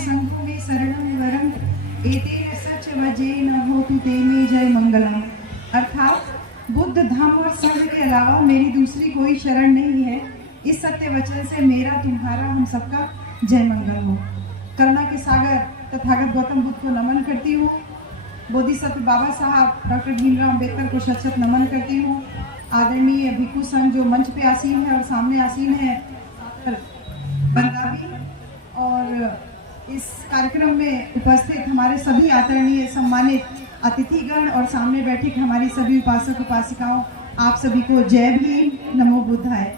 संघो में शरणं वरम एतेन सच वजेन होतु ते में जय मंगलम। अर्थात बुद्ध धम्म और संघ के अलावा मेरी दूसरी कोई शरण नहीं है। इस सत्य वचन से मेरा तुम्हारा हम सबका जय मंगल हो। करुणा के सागर तथागत गौतम बुद्ध को नमन करती हूँ। बोधिसत्व बाबा साहब डॉक्टर भीमराव अम्बेडकर को शत नमन करती हूँ। आदरणीय भिक्षु संघ जो मंच पे आसीन है और सामने आसीन है पंजाबी, और इस कार्यक्रम में उपस्थित हमारे सभी आदरणीय सम्मानित अतिथिगण और सामने बैठे हमारी सभी उपासक उपासिकाओं, आप सभी को जय भीम, नमो बुद्धाय।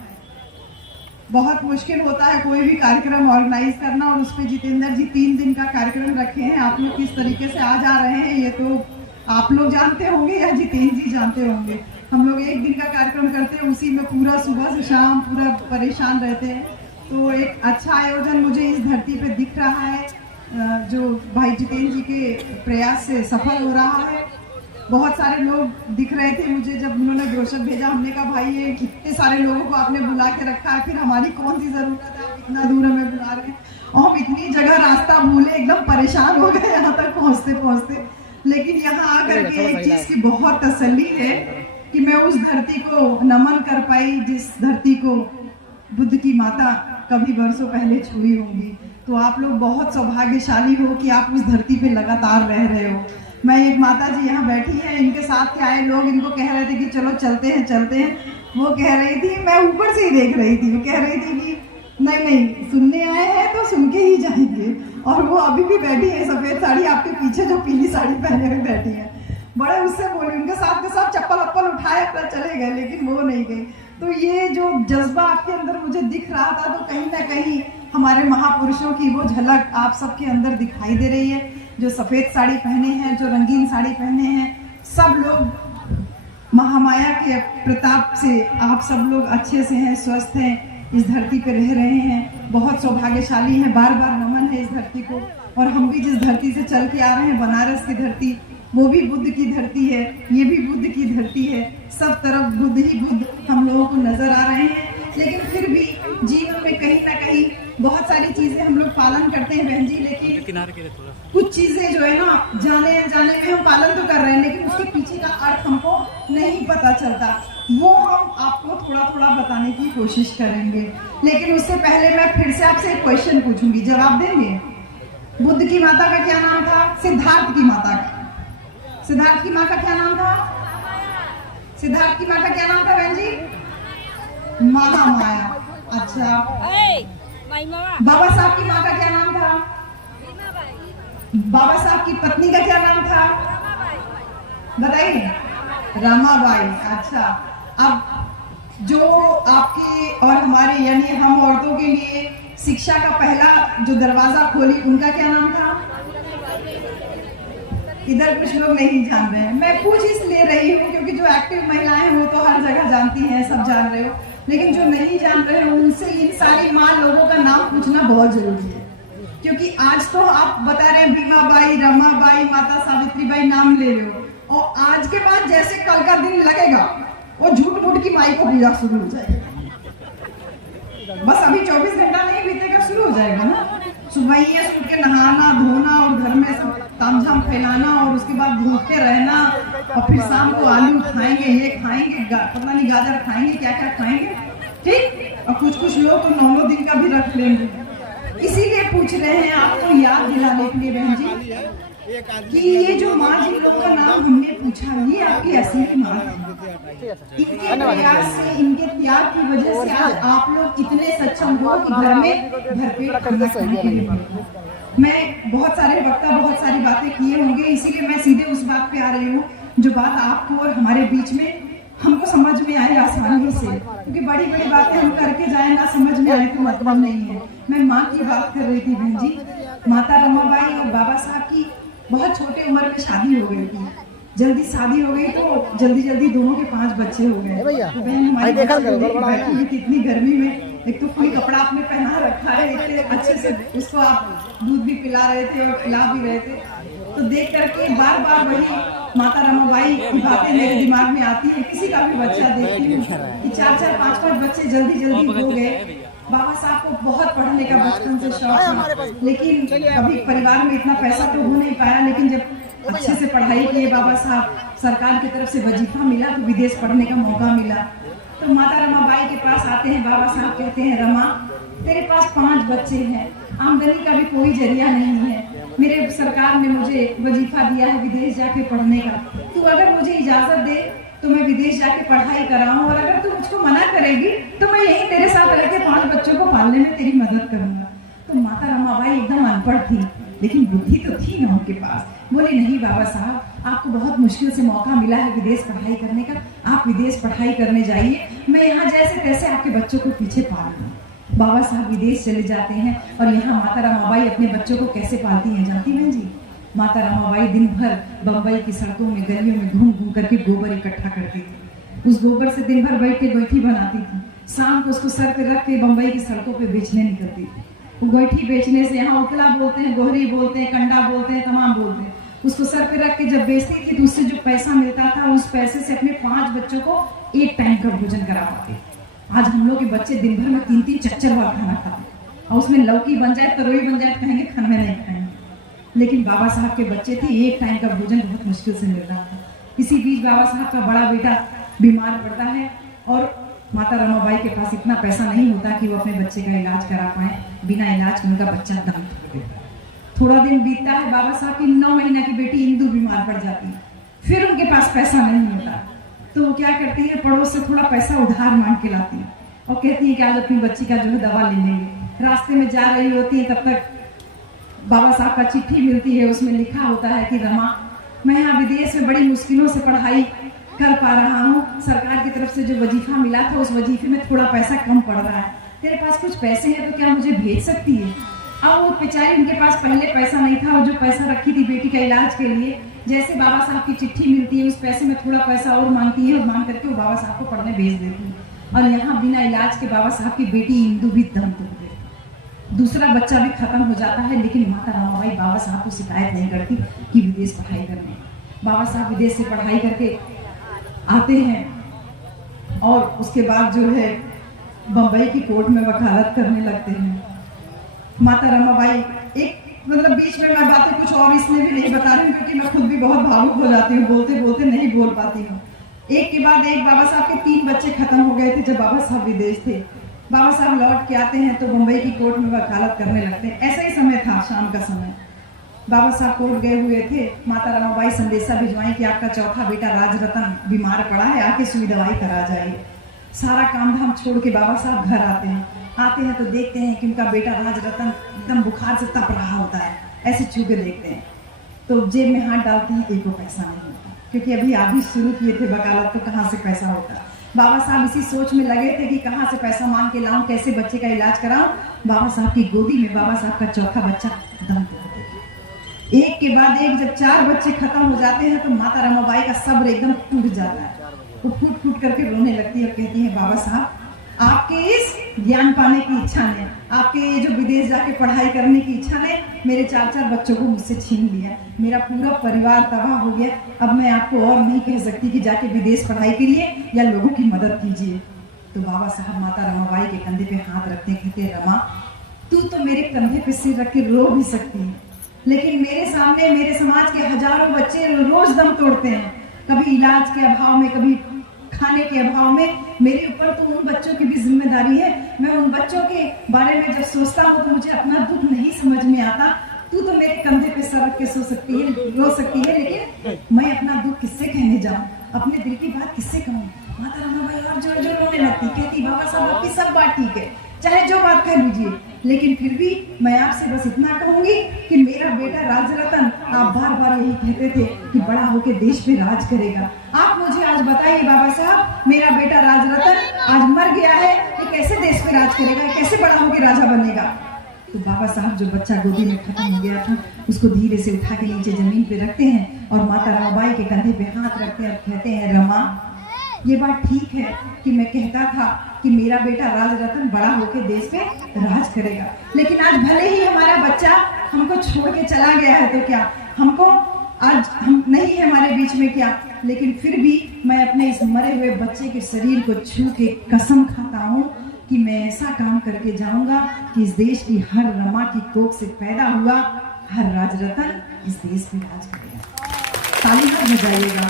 बहुत मुश्किल होता है कोई भी कार्यक्रम ऑर्गेनाइज करना, और उस पर जितेंद्र जी 3 दिन का कार्यक्रम रखे हैं। आप लोग किस तरीके से आ जा रहे हैं ये तो आप लोग जानते होंगे या जितेंद्र जी जानते होंगे। हम लोग 1 दिन का कार्यक्रम करते हैं, उसी में पूरा सुबह से शाम पूरा परेशान रहते हैं। तो एक अच्छा आयोजन मुझे इस धरती पे दिख रहा है, जो भाई जितेंद्र जी के प्रयास से सफल हो रहा है। बहुत सारे लोग दिख रहे थे मुझे जब उन्होंने ब्रोशर भेजा। हमने कहा भाई ये कितने सारे लोगों को आपने बुला के रखा है, फिर हमारी कौन सी जरूरत है, आप इतना दूर हमें बुला रहे हैं। और हम इतनी जगह रास्ता भूले, एकदम परेशान हो गए यहाँ तक पहुँचते पहुँचते। लेकिन यहाँ आकर के एक चीज की बहुत तसल्ली है कि मैं उस धरती को नमन कर पाई जिस धरती को बुद्ध की माता कभी वर्षों पहले छुई होंगी। तो आप लोग बहुत सौभाग्यशाली हो कि आप उस धरती पे लगातार रह रहे हो। मैं एक माता जी यहाँ बैठी हैं, इनके साथ के आए लोग इनको कह रहे थे कि चलो चलते हैं चलते हैं। वो कह रही थी, मैं ऊपर से ही देख रही थी, वो कह रही थी कि नहीं नहीं सुनने आए हैं तो सुन के ही जाएंगे। और वो अभी भी बैठी है सफेद साड़ी आपके पीछे, जो पीली साड़ी पहने हुए बैठी है। बड़े उससे बोले, उनके साथ के साथ चप्पल अप्पल उठाए अपना चले गए, लेकिन वो नहीं गई। तो ये जो जज्बा आपके अंदर मुझे दिख रहा था, तो कहीं ना कहीं हमारे महापुरुषों की वो झलक आप सबके अंदर दिखाई दे रही है। जो सफेद साड़ी पहने हैं, जो रंगीन साड़ी पहने हैं, सब लोग महामाया के प्रताप से आप सब लोग अच्छे से हैं, स्वस्थ हैं, इस धरती पे रह रहे हैं, बहुत सौभाग्यशाली हैं। बार बार नमन है इस धरती को। और हम भी जिस धरती से चल के आ रहे हैं, बनारस की धरती, वो भी बुद्ध की धरती है, ये भी बुद्ध की धरती है। सब तरफ बुद्ध ही बुद्ध हम लोगों को नजर आ रहे हैं। लेकिन फिर भी जीवन में कहीं ना कहीं बहुत सारी चीजें हम लोग पालन करते हैं बहन जी, लेकिन कुछ चीजें जो है ना जाने अनजाने में हम पालन तो कर रहे हैं, लेकिन उसके पीछे का अर्थ हमको नहीं पता चलता। वो हम आपको थोड़ा थोड़ा बताने की कोशिश करेंगे। लेकिन उससे पहले मैं फिर से आपसे एक क्वेश्चन पूछूंगी, जवाब देंगे? बुद्ध की माता का क्या नाम था? सिद्धार्थ की माता का। सिद्धार्थ की माँ का क्या नाम था? सिद्धार्थ की माँ का क्या नाम था बहन जी? महामाया। अच्छा, बाबा साहब की माँ का क्या नाम था? बाबा साहब की पत्नी का क्या नाम था? बताइए। रमाबाई। अच्छा, अब जो आपके और हमारे यानी हम औरतों के लिए शिक्षा का पहला जो दरवाजा खोली, उनका क्या नाम था? इधर कुछ लोग नहीं जान रहे हैं। मैं पूछ इसलिए रही हूँ क्योंकि जो एक्टिव महिलाएं हैं वो तो हर जगह जानती हैं, सब जान रहे हो, लेकिन जो नहीं जान रहे हो उनसे इन सारी माँ लोगों का नाम पूछना बहुत जरूरी है। क्योंकि आज तो आप बता रहे हैं भीमाबाई, रमाबाई, माता सावित्रीबाई नाम ले रहे हो, और आज के बाद जैसे कल का दिन लगेगा वो झूठ मूठ की माई को पूजा शुरू हो जाएगी। बस अभी 24 घंटा नहीं बीतेगा, शुरू हो जाएगा ना। सुबह ही उठ के नहाना धोना और घर में सब तामझाम फैलाना, और उसके बाद भूखे रहना, और फिर शाम को आलू खाएंगे, ये खाएंगे, पता नहीं गाजर खाएंगे, क्या क्या खाएंगे, ठीक। और कुछ कुछ लोग तो 9 दिन का भी रख लेंगे। इसीलिए पूछ रहे हैं आपको याद दिलाने के लिए बहन जी कि ये जो माँ जिन लोगों का नाम हमने पूछा, ये आपकी असली माँ है। इनके प्रयास से, इनके त्याग की वजह से आज आप लोग इतने सक्षम हो कि घर में भरपेट खाना खाने के लिए। मैं बहुत सारे वक्ता बहुत सारी बातें किए होंगे, इसीलिए मैं सीधे उस बात पे आ रही हूँ जो बात आपको और हमारे बीच में हमको समझ में आए आसानी से। क्योंकि बड़ी बड़ी बातें हम करके जाए ना समझ में आए तो मतलब नहीं है। मैं माँ की बात कर रही थी बहन जी। माता रमाबाई और बाबा साहब की बहुत छोटे उम्र में शादी हो गई थी। जल्दी शादी हो गई तो जल्दी जल्दी दोनों के 5 बच्चे हो गए। तो बहन हमारी बैठी हुई थी इतनी गर्मी में, एक तो कोई कपड़ा आपने पहना रखा है, इतने अच्छे से उसको आप दूध भी पिला रहे थे और खिला भी रहे थे। तो देख करके बार बार वही माता रमाबाई की बातें मेरे दिमाग में आती है। किसी का भी बच्चा देखती हूँ कि 4-4, 5-5 बच्चे जल्दी जल्दी हो गए। बाबा साहब को बहुत पढ़ने का बचपन से शौक था, लेकिन कभी परिवार में इतना पैसा तो हो नहीं पाया। लेकिन जब अच्छे से पढ़ाई किए बाबा साहब, सरकार की तरफ से वजीफा मिला तो विदेश पढ़ने का मौका मिला। तो माता रमाबाई के पास आते हैं बाबा साहब, कहते हैं रमा तेरे पास 5 बच्चे हैं, आमदनी का भी कोई जरिया नहीं है, मेरे सरकार ने मुझे वजीफा दिया है विदेश जाके पढ़ने का, तू अगर मुझे इजाजत दे तो मैं विदेश जाके पढ़ाई कराऊं, और अगर तू मुझको मना करेगी तो मैं यही तेरे साथ रह के 5 बच्चों को पालने में तेरी मदद करूंगा। तो माता रमाबाई एकदम अनपढ़ थी, लेकिन बुद्धि तो थी ना उनके पास। बोले नहीं बाबा साहब, आपको बहुत मुश्किल से मौका मिला है विदेश पढ़ाई करने का, आप विदेश पढ़ाई करने जाइए, मैं यहाँ जैसे तैसे आपके बच्चों को पीछे पाल लूँ। बाबा साहब विदेश चले जाते हैं और यहाँ माता रमाबाई अपने बच्चों को कैसे पालती हैं जानती हैं जी? माता रमाबाई दिन भर बम्बई की सड़कों में गलियों में घूम घूम करके गोबर इकट्ठा करती थी। उस गोबर से दिन भर बैठ के गोईठी बनाती थी, शाम को उसको सर पे रख के बम्बई की सड़कों पे बेचने निकलती थी। वो गोईठी बेचने से यहाँ उतला बोलते हैं, गोहरी बोलते हैं, कंडा बोलते हैं, तमाम बोलते हैं, उसको सर पे रख के जब बेचती थी तो उससे जो पैसा मिलता था उस पैसे से अपने 5 बच्चों को एक टाइम का भोजन करा पाते। आज हम लोग के बच्चे दिन भर में 3-3 4-4 बार खाना खाते, और उसमें लौकी बन जाए, तरोई बन जाए, कहेंगे खाने में नहीं खाएंगे। लेकिन बाबा साहब के बच्चे थे, एक टाइम का भोजन बहुत मुश्किल से मिल रहा था। इसी बीच बाबा साहब का बड़ा बेटा बीमार पड़ता है और माता रमाबाई के पास इतना पैसा नहीं होता कि वो अपने बच्चे का इलाज करा पाए। बिना इलाज के उनका बच्चा दम तोड़ देता है। थोड़ा दिन बीतता है, बाबा साहब की 9 महीना की बेटी इंदू बीमार पड़ जाती है। फिर उनके पास पैसा नहीं होता तो वो क्या करती है, पड़ोस से थोड़ा पैसा उधार मांग के लाती है और कहती है कि आज अपनी बच्ची का जो है दवा ले लेंगे। रास्ते में जा रही होती है, तब तक बाबा साहब का चिट्ठी मिलती है, उसमें लिखा होता है कि रमा, मैं यहाँ विदेश में बड़ी मुश्किलों से पढ़ाई कर पा रहा हूँ, सरकार की तरफ से जो वजीफा मिला था उस वजीफे में थोड़ा पैसा कम पड़ रहा है, तेरे पास कुछ पैसे हैं तो क्या मुझे भेज सकती है? अब वो बेचारी, उनके पास पहले पैसा नहीं था और जो पैसा रखी थी बेटी का इलाज के लिए, जैसे बाबा साहब की चिट्ठी मिलती है उस पैसे में थोड़ा पैसा और मांगती है और मांग करके वो बाबा साहब को पढ़ने भेज देती है। और यहाँ बिना इलाज के बाबा साहब की बेटी इंदू भी दम तोड़ देती, दूसरा बच्चा भी खत्म हो जाता है। लेकिन माता रमाबाई बाबा साहब को शिकायत नहीं करती कि विदेश पढ़ाई करने। बाबा साहब विदेश से पढ़ाई करके आते हैं और उसके बाद जो है बम्बई की कोर्ट में वकालत करने लगते हैं। माता रमाबाई एक मतलब बीच में मैं बातें कुछ और इसलिए भी नहीं बता रही हूँ क्योंकि मैं खुद भी बहुत भावुक हो जाती हूँ, बोलते बोलते नहीं बोल पाती हूँ। एक के बाद एक बाबा साहब के 3 बच्चे खत्म हो गए थे जब बाबा साहब विदेश थे। बाबा साहब लौट के आते हैं तो मुंबई की कोर्ट में वकालत करने लगते हैं। ऐसा ही समय था, शाम का समय। बाबा साहब कोर्ट गए हुए थे, माता रमाबाई संदेशा भिजवाई कि आपका चौथा बेटा राजरतन बीमार पड़ा है, आके सुई दवाई करा जाइए। सारा काम धाम छोड़ के बाबा साहब घर आते हैं तो देखते हैं कि उनका बेटा राजरतन एकदम बुखार से तप रहा होता है। ऐसे छू के देखते हैं तो जेब में हाथ डालते हैं, एक पैसा नहीं होता, क्योंकि अभी आप ही शुरू किए थे वकालत, तो कहाँ से पैसा होता। बाबा साहब इसी सोच में लगे थे कि कहाँ से पैसा मांग के लाऊं, कैसे बच्चे का इलाज कराऊं। बाबा साहब की गोदी में बाबा साहब का चौथा बच्चा दम तोड़ देता। एक के बाद एक जब 4 बच्चे खत्म हो जाते हैं तो माता रमाबाई का सब्र एकदम टूट जाता है। वो फूट फूट करके रोने लगती है और कहती है, बाबा साहब आपके इस ज्ञान पाने की इच्छा ने, आपके ये जो विदेश जाके पढ़ाई करने की इच्छा ने मेरे 4 बच्चों को मुझसे छीन लिया, मेरा पूरा परिवार तबाह हो गया। अब मैं आपको और नहीं कह सकती कि जाके विदेश पढ़ाई करिए या लोगों की मदद कीजिए। तो बाबा साहब माता रमाबाई के कंधे पे हाथ रखते कहते, रमा तू तो मेरे कंधे पे सिर रख के रो भी सकती है, लेकिन मेरे सामने मेरे समाज के हजारों बच्चे रोज दम तोड़ते हैं, कभी इलाज के अभाव में, कभी खाने के अभाव में। मेरे ऊपर तो उन बच्चों की भी जिम्मेदारी है। मैं उन बच्चों के बारे में जब सोचता हूँ तो मुझे अपना दुख नहीं समझ में आता। तू तो मेरे कंधे पे सर रख के सो सकती है, रो सकती है, लेकिन मैं अपना दुख किससे कहने जाऊँ, अपने दिल की बात किससे कहूँ? माता रमाबाई और जोर जोर रोने लगती, कहती बाबा साहब आपकी सब बात ठीक है, चाहे जो बात कह लीजिए, लेकिन फिर भी मैं आपसे बस इतना कहूंगी कि मेरा बेटा राजरतन, आप बार बार यही कहते थे कि बड़ा होकर देश पे राज करेगा। आप मुझे आज बताइए बाबा साहब, मेरा बेटा राजरतन आज मर गया है, ये कैसे देश पे राज करेगा, कैसे बड़ा होकर राजा बनेगा? तो बाबा साहब जो बच्चा गोदी में खत्म हो गया था उसको धीरे से उठा के नीचे जमीन पे रखते हैं और माता रमाबाई के कंधे पे हाथ रखते हैं और कहते हैं, रमा ये बात ठीक है कि मैं कहता था कि मेरा बेटा राजरतन बड़ा होकर देश पे राज करेगा, लेकिन आज भले ही हमारा बच्चा हमको छोड़ के चला गया है तो क्या, हमको आज हम नहीं है हमारे बीच में क्या, लेकिन फिर भी मैं अपने इस मरे हुए बच्चे के शरीर को छू के कसम खाता हूँ कि मैं ऐसा काम करके जाऊंगा कि इस देश की हर रमा की कोख से पैदा हुआ हर राजरतन इस देश पे राज करेगा। ताली मत बजाइएगा,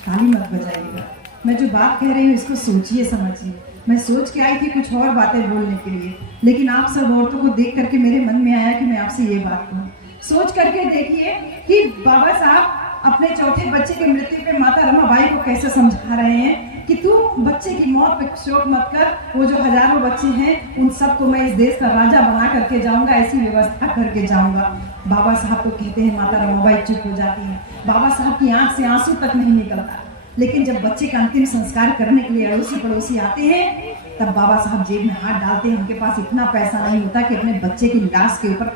ताली मत बजाइएगा। मैं जो बात कह रही हूँ इसको सोचिए समझिए। मैं सोच के आई थी कुछ और बातें बोलने के लिए, लेकिन आप सब औरतों को देख करके मेरे मन में आया कि मैं आपसे ये बात कहूँ। सोच करके देखिए कि बाबा साहब अपने चौथे बच्चे की मृत्यु पे माता रमाबाई को कैसे समझा रहे हैं कि तू बच्चे की मौत पे शोक मत कर, वो जो हजारों बच्चे हैं उन सबको मैं इस देश का राजा बना करके जाऊंगा, ऐसी व्यवस्था करके जाऊंगा। बाबा साहब को कहते हैं माता रमाबाई चुप हो जाती है। बाबा साहब की आंख से आंसू तक नहीं निकलता। लेकिन जब बच्चे का अंतिम संस्कार करने के लिए अड़ोसी पड़ोसी आते हैं, तब बाबा साहब जेब में हाथ डालते हैं। उनके पास इतना पैसा नहीं होता कि अपने बच्चे की लाश के ऊपर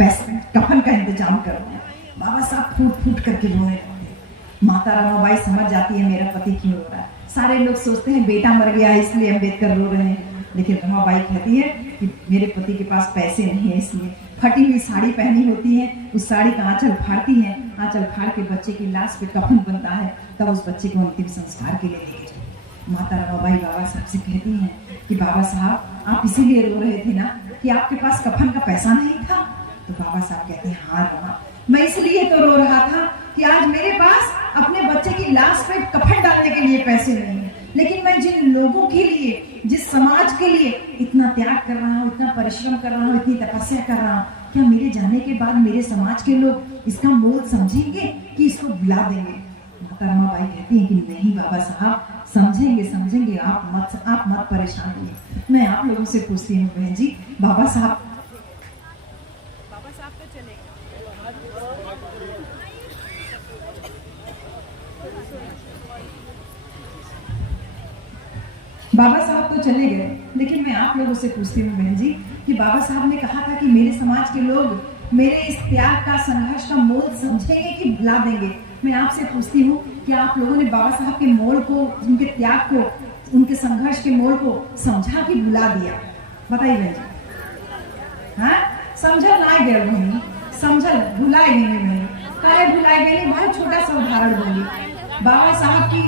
कफन का इंतजाम कर दें। बाबा साहब फूट फूट करके रोने लगते हैं। माता रमाबाई समझ जाती है मेरा पति क्यों रो रहा है। सारे लोग सोचते हैं बेटा मर गया है इसलिए अम्बेडकर रो रहे हैं, लेकिन रमाबाई कहती है कि मेरे पति के पास पैसे नहीं है, इसलिए फटी हुई साड़ी पहनी होती है, उस साड़ी का आंचल फाड़ती है, आंचल फाड़ के बच्चे की लाश पे कफन बनता है, तब उस बच्चे को अंतिम संस्कार के लिए लेके जाते। माता रमाबाई बाबा साहब से कहती हैं कि बाबा साहब आप इसीलिए रो रहे थे ना कि आपके पास कफन का पैसा नहीं था? तो बाबा साहब कहते हैं हाँ रमा, मैं इसलिए तो रो रहा था कि आज मेरे पास अपने बच्चे की लाश पे कफन डालने के लिए पैसे नहीं है, लेकिन मैं जिन लोगों के लिए, जिस समाज के लिए इतना त्याग कर रहा हूँ, इतना परिश्रम कर रहा हूँ, इतनी तपस्या कर रहा हूँ, क्या मेरे जाने के बाद मेरे समाज के लोग इसका मोल समझेंगे कि इसको भुला देंगे? माता रमाबाई कहती है कि नहीं बाबा साहब, समझेंगे समझेंगे, आप मत परेशान होइए। मैं आप लोगों से पूछती हूँ बहन जी, बाबा साहब तो चले गए, बाबा साहब तो चले गए, लेकिन मैं आप लोगों से पूछती हूँ बहन जी कि बाबा साहब ने कहा था कि मेरे समाज के लोग मेरे इस त्याग का, संघर्ष का मोल समझेंगे कि भुला देंगे? मैं आपसे पूछती हूँ कि आप लोगों ने बाबा साहब के मोल को, उनके त्याग को, उनके संघर्ष के मोल को समझा कि भुला दिया? बताइए बहन जी। हाँ, समझल ना गए बहनी, समझल भुलाए गए नहीं, काहे भुलाए गए नहीं? बहुत छोटा सा उदाहरण दूंगी। बाबा साहब की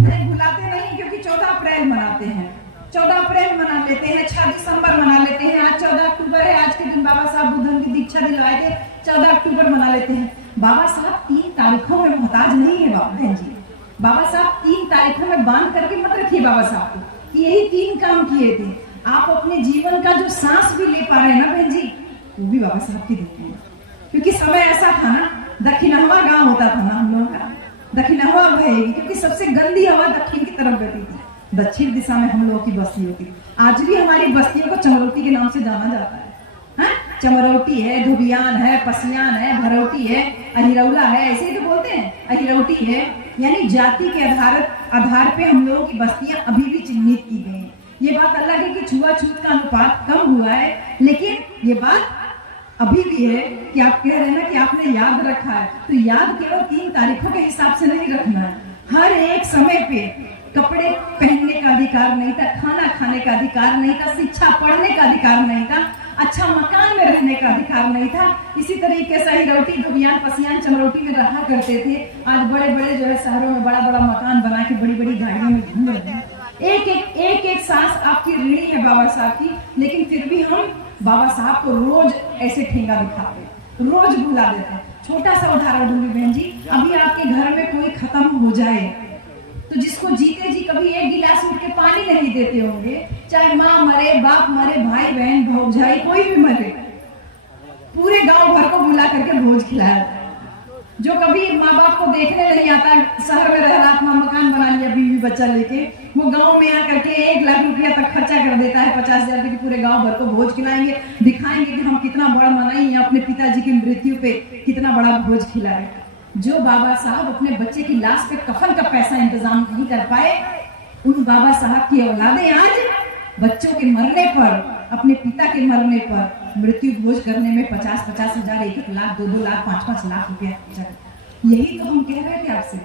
नहीं भुलाते नहीं क्योंकि 14 अप्रैल मनाते हैं, 14 अप्रैल मना लेते हैं, 6 दिसंबर मना लेते हैं, आज 14 अक्टूबर है, आज के दिन बाबा साहब बुद्धन की दीक्षा दिलवाए थे, 14 अक्टूबर मना लेते हैं। बाबा साहब 3 तारीखों में मोहताज नहीं है बहन जी। बाबा साहब 3 तारीखों में बांध करके मत रखिए बाबा साहब को, यही 3 काम किए थे। आप अपने जीवन का जो सांस भी ले पा रहे हैं ना बहन जी, वो भी बाबा साहब की देन है। क्योंकि समय ऐसा था ना, दक्षिणहवा गांव होता था ना हम लोगों का, दक्षिणहवा बहेगी, क्योंकि सबसे गंदी हवा दक्षिण की तरफ बहती थी, दक्षिण दिशा में हम लोगों की बस्ती होती। आज भी हमारी बस्तियों को चमरौटी के नाम से जाना जाता है। हाँ? चमरौटी है, धुबियान है, पसियान है, भरौटी है, अहिरौला है, ऐसे ही तो बोलते हैं, अहिरौटी है। यानी जाति के आधार पे हम लोगों की बस्तियां अभी भी चिन्हित की गई हैं। ये बात अलग है कि छुआछूत का अनुपात कम हुआ है, लेकिन ये बात अभी भी है कि आप कह रहे हैं ना कि आपने याद रखा है, तो याद केवल 3 तारीखों के हिसाब से नहीं रखना है। हर एक समय पे कपड़े पहनने का अधिकार नहीं था, खाना खाने का अधिकार नहीं था, शिक्षा पढ़ने का अधिकार नहीं था, अच्छा मकान में रहने का अधिकार नहीं था। इसी तरीके से हिरौटी, धुबियान, पसियान चमरौटी में रहा करते थे। आज बड़े बड़े जो है शहरों में बड़ा बड़ा मकान बना के बड़ी बड़ी गाड़ियों में घूम रहे हैं। एक सांस आपकी ऋणी है बाबा साहब की, लेकिन फिर भी हम बाबा साहब को रोज ऐसे ठेंगा दिखाते हैं, रोज भुला देते हैं। छोटा सा उदाहरण दूंगी बहन जी, अभी आपके घर में कोई खत्म हो जाए तो जिसको जीते जी कभी 1 गिलास उठ के पानी नहीं देते होंगे, चाहे माँ मरे, बाप मरे, भाई बहन भौजाई कोई भी मरे, पूरे गांव भर को बुला करके भोज खिलाया। जो कभी माँ बाप को देखने नहीं आता, शहर में रह रहा, अपना मकान बना लिया बीवी बच्चा लेके, वो गांव में आकर के 1 लाख रुपया तक खर्चा कर देता है, 50,000 रुपये की, पूरे गांव भर को भोज खिलाएंगे, दिखाएंगे कि हम कितना बड़ा मनाई है, अपने पिताजी की मृत्यु पे कितना बड़ा भोज खिलाए। जो बाबा साहब अपने बच्चे की लाश पे कफन का पैसा इंतजाम नहीं कर पाए, उन बाबा साहब की औलादें आज बच्चों के मरने पर, अपने पिता के मरने पर मृत्यु भोज करने में 50-50 हजार, 1-1 लाख, 2-2 लाख, 5-5 लाख रुपया खर्चा। यही तो हम कह रहे थे आपसे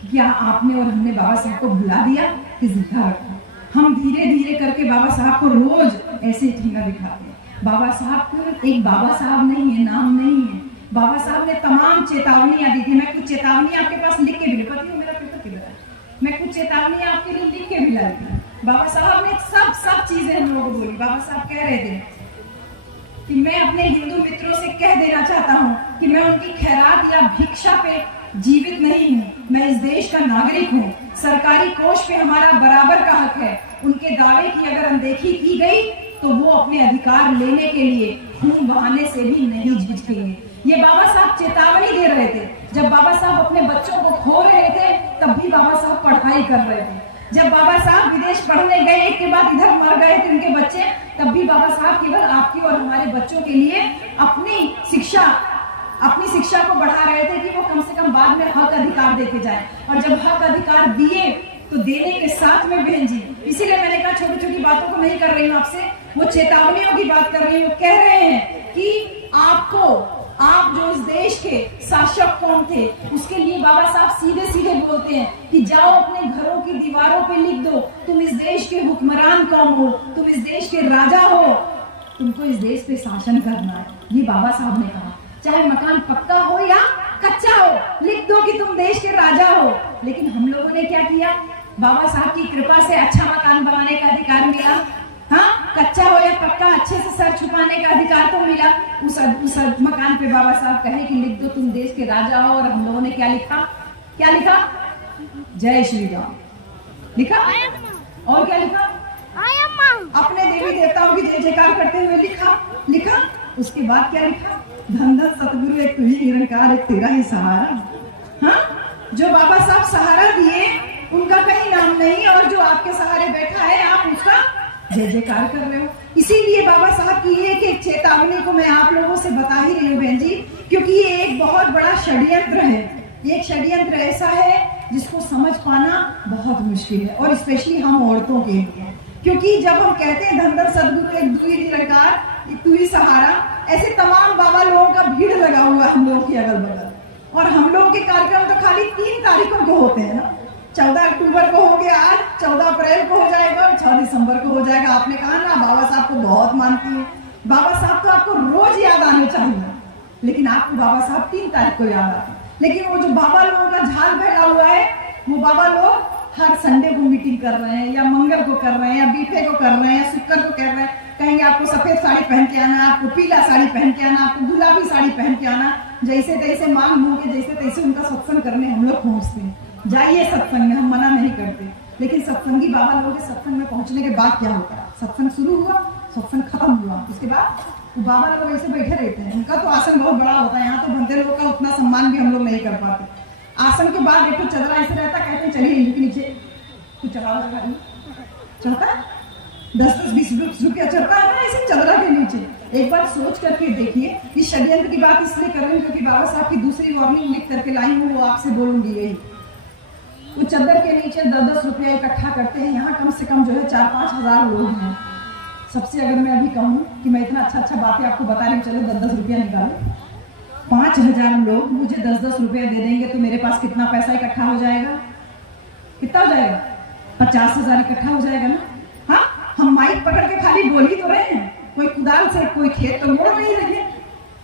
कि क्या आपने और हमने बाबा साहब को भुला दिया कि जिंदा रखा? हम धीरे धीरे करके बाबा साहब को रोज ऐसे ठेंगा दिखाते हैं। बाबा साहब को एक बाबा साहब नहीं है, नाम नहीं है, बाबा साहब ने तमाम चेतावनियां दी थी। मैं कुछ चेतावनी आपके पास लिख के भी, पति हो मेरा पेपर के, मैं कुछ चेतावनी आपके लिए लिख के भी लाई थी। बाबा साहब ने सब चीजें हम लोगों को बोली। बाबा साहब कह रहे थे कि मैं अपने हिंदू मित्रों से कह देना चाहता हूँ कि मैं उनकी खैरात या भिक्षा पे जीवित नहीं हूँ, मैं इस देश का नागरिक हूँ। सरकारी कोष पे हमारा बराबर का हक है। उनके दावे की अगर अनदेखी की गई तो वो अपने अधिकार लेने के लिए खून बहाने से भी नहीं झिझकेंगे। ये बाबा साहब चेतावनी दे रहे थे। जब बाबा साहब अपने बच्चों को खो रहे थे तब भी बाबा साहब पढ़ाई कर रहे थे। जब बाबा साहब विदेश पढ़ने गए, एक के बाद इधर मर गए थे उनके बच्चे, तब भी बाबा साहब केवल आपकी और हमारे बच्चों के लिए अपनी शिक्षा को बढ़ा रहे थे कि वो कम से कम बाद में हक अधिकार देके जाए। और जब हक अधिकार दिए तो देने के साथ में बहन जी, इसीलिए मैंने कहा छोटी छोटी बातों को नहीं कर रही हूँ आपसे, वो चेतावनियों की बात कर रही हूँ। कह रहे हैं कि आप जो इस देश के शासक कौन थे उसके लिए बाबा साहब सीधे सीधे बोलते हैं कि जाओ अपने घरों की दीवारों पे लिख दो तुम इस देश के हुक्मरान कौन हो, तुम इस देश के राजा हो, तुमको इस देश पे शासन करना है। ये बाबा साहब ने कहा। चाहे मकान पक्का हो या कच्चा हो, लिख दो कि तुम देश के राजा हो। लेकिन हम लोगों ने क्या किया? बाबा साहब की कृपा से अच्छा मकान बनाने का अधिकार मिला, हाँ, कच्चा हो या पक्का अच्छे से सर छुपाने का अधिकार तो मिला। उस मकान पे बाबा साहब कहे कि लिख दो तुम देश के राजा हो। और हम लोगों ने क्या लिखा? जय श्री राम लिखा। और क्या लिखा? अपने देवी देवताओं की जय जयकार करते हुए लिखा। उसके बाद क्या लिखा? धन धन सतगुरु एक तू ही निरंकार, एक तेरा ही सहारा। हाँ, जो बाबा साहब सहारा दिए उनका कहीं नाम नहीं, और जो आपके सहारे बैठा है आप उसका जय जयकार कर रहे हो। इसीलिए बाबा साहब की एक चेतावनी को मैं आप लोगों से बता ही रही हूँ बहन जी, क्योंकि ये एक बहुत बड़ा षड्यंत्र है। ये एक षड्यंत्र ऐसा है जिसको समझ पाना बहुत मुश्किल है, और स्पेशली हम औरतों के लिए। क्योंकि जब हम कहते हैं धन धन सदगुरु एक तू ही निरंकार, एक तू ही सहारा, ऐसे तमाम बाबा लोगों का भीड़ लगा हुआ है हम लोगों के अगल बगल। और हम लोगों के कार्यक्रम तो खाली 3 तारीखों को होते हैं ना। 14 अक्टूबर को हो गया, आज 14 अप्रैल को हो जाएगा और 6 दिसंबर को हो जाएगा। आपने कहा ना बाबा साहब को बहुत मानती है। बाबा साहब तो आपको रोज याद आने चाहिए, लेकिन आपको बाबा साहब 3 तारीख को याद आते हैं। लेकिन वो जो बाबा लोगों का झाल फैला हुआ है, वो बाबा लोग हर संडे को मीटिंग कर रहे हैं, या मंगल को कर रहे हैं, या बीफे को कर रहे हैं, या शुक्र को कर रहे हैं। कहेंगे आपको सफेद साड़ी पहन के आना, आपको पीला साड़ी पहन के आना, आपको गुलाबी साड़ी पहन के आना। जैसे तैसे मांग मुंह के जैसे तैसे उनका सत्संग करने हम लोग पहुंचते हैं। जाइए सत्संग में, हम मना नहीं करते, लेकिन सत्संगी बाबा लोगों के सत्संग में पहुंचने के बाद क्या होता है? सत्संग शुरू हुआ, सत्संग खत्म हुआ, उसके बाद तो बाबा लोग ऐसे बैठे रहते हैं। उनका तो आसन बहुत बड़ा होता है, यहाँ तो बंदे लोगों का उतना सम्मान भी हम लोग नहीं कर पाते। आसन के बाद एक तो चदरा ऐसे रहता, कहते हैं चलिए इनके नीचे कुछ चढ़ता है, 10-20 रुपया चढ़ता है ना ऐसे चदरा के नीचे। एक बार सोच करके देखिए, इस षड्यंत्र की बात इसलिए कर रही हूँ क्योंकि बाबा साहब की दूसरी वार्निंग लिख करके लाई हूँ, वो आपसे बोलूंगी यही। वो चद्दर के नीचे 10-10 रुपया इकट्ठा करते हैं। यहाँ कम से कम जो है 4-5 हजार लोग हैं। सबसे अगर मैं अभी कहूँ कि मैं इतना अच्छा बातें आपको बता रही हूँ, चलो 10-10 रुपया निकालो, 5000 लोग मुझे 10-10 रुपया दे देंगे तो मेरे पास कितना पैसा इकट्ठा हो जाएगा? कितना हो जाएगा? 50,000 इकट्ठा हो जाएगा ना। हाँ, हम माइक पकड़ के खाली बोल ही तो रहे हैं, कोई कुदाल से कोई खेत तो मोड़ नहीं रहे,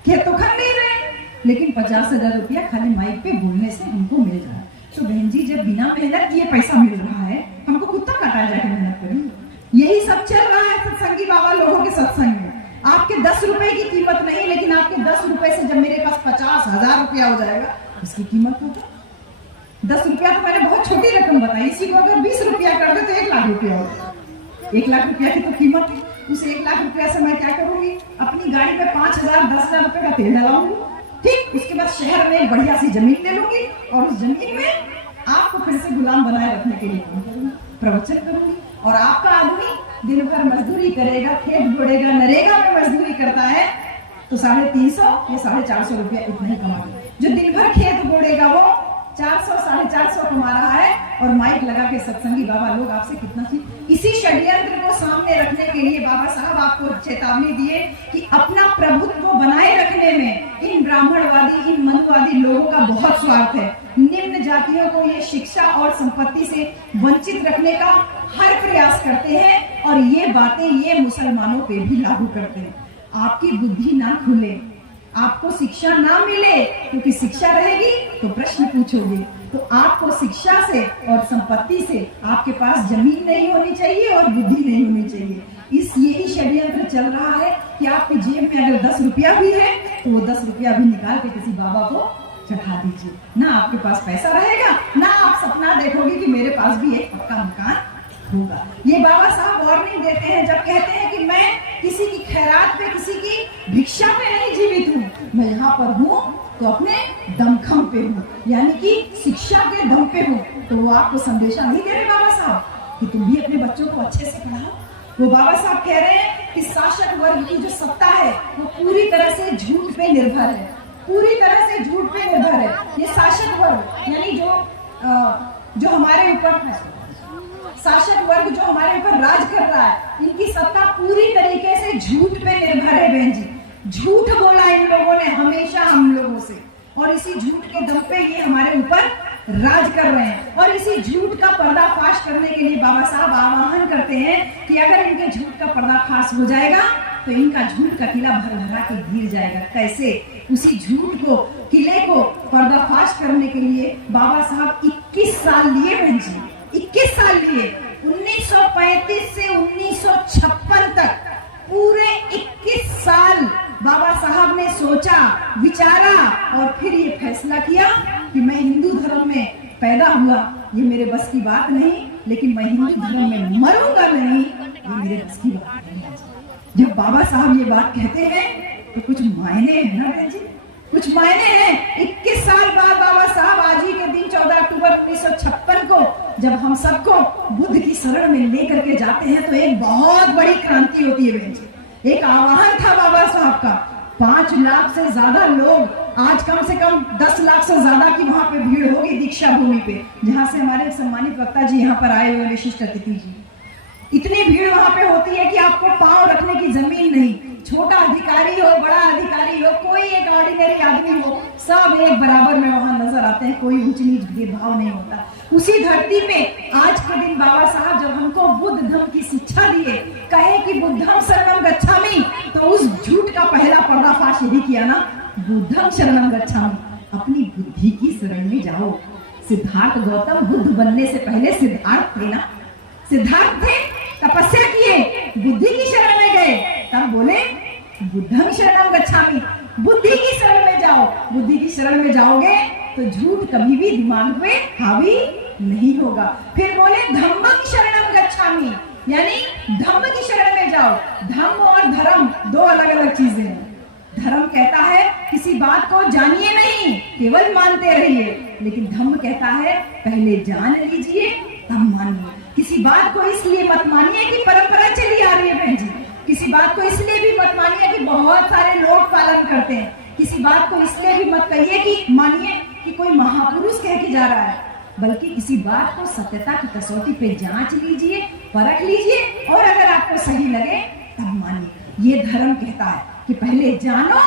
खेत तो खन नहीं रहे, लेकिन 50,000 रुपया खाली माइक पे बोलने से हमको मिल रहा है। तो बहन जी, जब बिना मेहनत किए पैसा मिल रहा है, हमको कुत्ता काटा जाए मेहनत करेंगे। यही सब चल रहा है सत्संगी बाबा लोगों के सत्संग में। आपके 10 रुपए की कीमत नहीं, लेकिन आपके 10 रुपए से जब मेरे पास 50,000 रुपया हो जाएगा, उसकी कीमत होगा। 10 रुपया तो मैंने बहुत छोटी रकम बताई, इसी को अगर 20 रुपया कर दे तो 1 लाख रुपया होगा। 1 लाख रुपया की तो कीमत है। उस 1 लाख रुपया से मैं क्या करूंगी? अपनी गाड़ी पे 5,000 10,000 रुपए का तेल डलाऊंगी। ठीक, उसके बाद शहर में एक बढ़िया सी जमीन ले लूंगी और उस जमीन में आपको फिर से गुलाम बनाए रखने के लिए काम करूंगी, प्रवचन करूंगी। और आपका आदमी दिन भर मजदूरी करेगा, खेत जोड़ेगा, नरेगा में मजदूरी करता है तो 350 या 450 रुपया इतना ही कमाएगा। जो दिन भर खेत जोड़ेगा वो 400-450 कमा रहा है, और माइक लगा के सत्संगी बाबा लोग आपसे कितना चीज। इसी षड्यंत्र को सामने रखने के लिए बाबा साहब आपको चेतावनी दिए कि अपना प्रभुत्व बनाए रखने में इन ब्राह्मणवादी, इन मनुवादी लोगों का बहुत स्वार्थ है। निम्न जातियों को ये शिक्षा और संपत्ति से वंचित रखने का हर प्रयास करते हैं, और ये बातें ये मुसलमानों पे भी लागू करते हैं। आपकी बुद्धि ना खुले, आपको शिक्षा ना मिले, क्योंकि शिक्षा रहेगी तो प्रश्न पूछोगे, तो आपको शिक्षा से और संपत्ति से आपके पास जमीन नहीं होनी चाहिए और बुद्धि नहीं होनी चाहिए। इस यही षड्यंत्र चल रहा है कि आपकी जेब में अगर 10 रुपया भी है तो वो 10 रुपया भी निकाल के किसी बाबा को चढ़ा दीजिए। ना आपके पास पैसा रहेगा, ना आप सपना देखोगे कि मेरे पास भी एक पक्का मकान होगा। ये बाबा साहब वार्निंग देते हैं जब कहते हैं कि मैं किसी की खैरात पे, किसी की भिक्षा पे नहीं जीवित हूँ, मैं यहाँ पर हूँ तो अपने दमखम पे हूँ, यानी कि शिक्षा के दम पे हूँ। तो वो आपको संदेशा नहीं दे रहे बाबा साहब कि तुम भी अपने बच्चों को अच्छे से पढ़ाओ। वो बाबा साहब कह रहे हैं कि शासक वर्ग की जो सत्ता है वो पूरी तरह से झूठ पे निर्भर है, पूरी तरह से झूठ पे निर्भर है। ये शासक वर्ग यानी जो हमारे ऊपर शासक वर्ग जो हमारे ऊपर राज कर रहा है, इनकी सत्ता पूरी तरीके से झूठ पे निर्भर है बहन जी। झूठ बोला इन लोगों ने हमेशा हम लोगों से, और इसी झूठ के दम पे ये हमारे ऊपर राज कर रहे हैं। और इसी झूठ का पर्दाफाश करने के लिए बाबा साहब आह्वान करते हैं कि अगर इनके झूठ का पर्दाफाश हो जाएगा तो इनका झूठ का किला भर के गिर जाएगा। कैसे? उसी झूठ को, किले को पर्दाफाश करने के लिए बाबा साहब 21 साल लिए बहन जी, 21 साल लिए। 1935 से 1956 तक पूरे 21 साल बाबा साहब ने सोचा, विचारा और फिर ये फैसला किया कि मैं हिंदू धर्म में पैदा हुआ, ये मेरे बस की बात नहीं, लेकिन मैं हिंदू धर्म में मरूंगा नहीं, ये मेरे बस की बात नहीं। जब बाबा साहब ये बात कहते हैं तो कुछ मायने हैं ना बहन जी, कुछ मायने हैं। 21 साल बाद बाबा साहब आज ही के दिन 14 अक्टूबर 1956 को जब हम सबको बुद्ध की शरण में लेकर के जाते हैं तो एक बहुत बड़ी क्रांति होती है बहन जी। एक आह्वान था बाबा साहब का, 5 लाख से ज्यादा लोग, आज कम से कम 10 लाख से ज्यादा की वहां पे भीड़ होगी दीक्षा भूमि पे, जहां से हमारे सम्मानित वक्ता जी यहाँ पर आए हुए विशिष्ट अतिथि जी। इतनी भीड़ वहां पे होती है कि आपको पांव रखने की जमीन नहीं, छोटा अधिकारी हो, बड़ा अधिकारी हो, कोई एक ऑर्डिनरी आदमी हो, सब एक बराबर में वहां नजर आते हैं, कोई ऊंच नीच भेदभाव नहीं होता। उसी धरती पे आज के दिन बाबा साहब जब हमको बुद्ध धर्म की शिक्षा दिए, कहे कि बुद्धम शरणम गच्छामि, तो उस झूठ का पहला पर्दाफाश यही किया ना, बुद्धम शरणम गच्छामि, अपनी बुद्धि की शरण में जाओ। सिद्धार्थ गौतम बुद्ध बनने से पहले सिद्धार्थ थे ना, सिद्धार्थ थे, तपस्या किए, बुद्धि की शरण में गए, तब बोले बुद्धम शरणम गच्छामि, बुद्धि की शरण में जाओ। बुद्धि की शरण में जाओगे तो झूठ कभी भी दिमाग में हावी नहीं होगा। फिर बोले धम्मं शरणम गच्छामि, यानी धम्म की शरण में जाओ। धम्म और धर्म दो अलग अलग चीजें हैं। धर्म कहता है किसी बात को जानिए नहीं, केवल मानते रहिए, लेकिन धम्म कहता है पहले जान लीजिए तब मानिए। किसी बात को इसलिए मत मानिए कि परंपरा चली आ रही है बहन जी, किसी बात को इसलिए भी मत मानिए कि बहुत सारे लोग पालन करते हैं, किसी बात को इसलिए भी मत कहिए कि मानिए कि कोई महापुरुष कह के जा रहा है, बल्कि किसी बात को सत्यता की कसौटी पे जांच लीजिए, परख लीजिए, और अगर आपको सही लगे तब मानिए। ये धर्म कहता है कि पहले जानो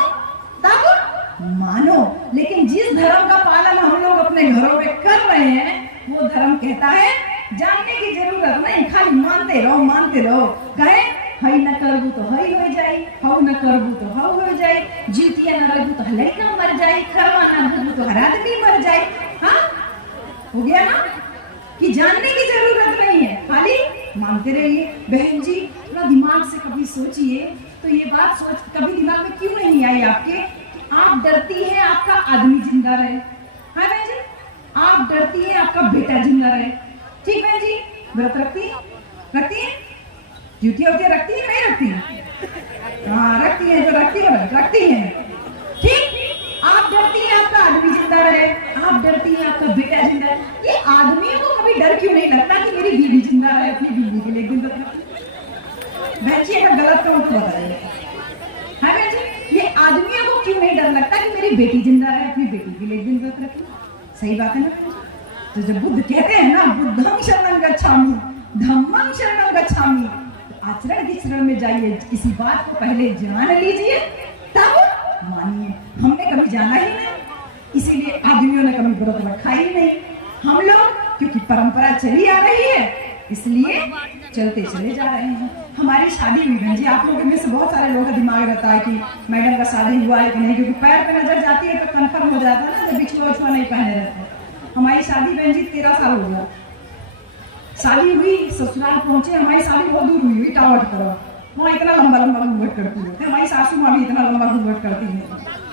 तब मानो। लेकिन जिस धर्म का पालन हम लोग अपने घरों में कर रहे हैं, वो धर्म कहता है जानने की जरूरत नहीं, खाली मानते रहो, मानते रहो। कहे हई न करबू तो हई हो जाए, हऊ न करबू तो हऊ हो जाए, जीतिया न रखबू तो लड़का मर जाए, खरवा न भरबू तो हर आदमी मर जाए। हाँ, हो गया ना कि जानने की जरूरत नहीं है, खाली मानते रहिए। बहन जी थोड़ा दिमाग से कभी सोचिए तो ये बात कभी दिमाग में क्यों नहीं आई आपके कि आप डरती हैं आपका आदमी जिंदा रहे। हाँ बहन जी, आप डरती हैं आपका बेटा जिंदा रहे। ठीक बहन जी, व्रत रखती है, ड्यूटी होती रखती है, नहीं रखती है? हाँ रखती है, तो रखती है। ठीक, आप डरती हैं आपका आदमी जिंदा रहे, आप डरती हैं आपका बेटा जिंदा रहे। ये आदमियों को कभी डर क्यों नहीं लगता कि मेरी बीवी जिंदा रहे, अपनी बीवी के लिए एक दिन बहन जी अगर गलत कहूं तो बताइए। हाँ बहन जी, ये आदमियों को क्यों नहीं डर लगता कि मेरी बेटी जिंदा रहे, अपनी बेटी के लिए एक दिन व्रत रखी? सही बात है ना। तो जब बुद्ध कहते हैं ना बुद्धं शरणं गच्छामि, धम्मं शरणं गच्छामि, तो आचरण की शरण में जाइए। किसी बात को पहले जान लीजिए तब मानिए। हमने कभी जाना ही नहीं, इसीलिए आदमियों ने कभी व्रत रखा ही नहीं। हम लोग क्योंकि परंपरा चली आ रही है इसलिए चलते चले जा रहे हैं। हमारी शादी हुई बहन जी, आप लोगों में से बहुत सारे लोगों का दिमाग रहता है कि मैडम का शादी हुआ है कि नहीं, क्योंकि पैर पे नजर जाती है तो कंफर्म हो जाता है ना, जब बिछुआ उछुआ नहीं पहने रहते। हमारी शादी बहन जी 13 साल हो गया, शादी हुई, ससुराल पहुंचे, हमारी शादी बहुत दूर हुई टावर की तरफ, वहाँ इतना लंबा लंबा घूंघट करती है, हमारी सासू माँ भी इतना लंबा घूंघट करती है,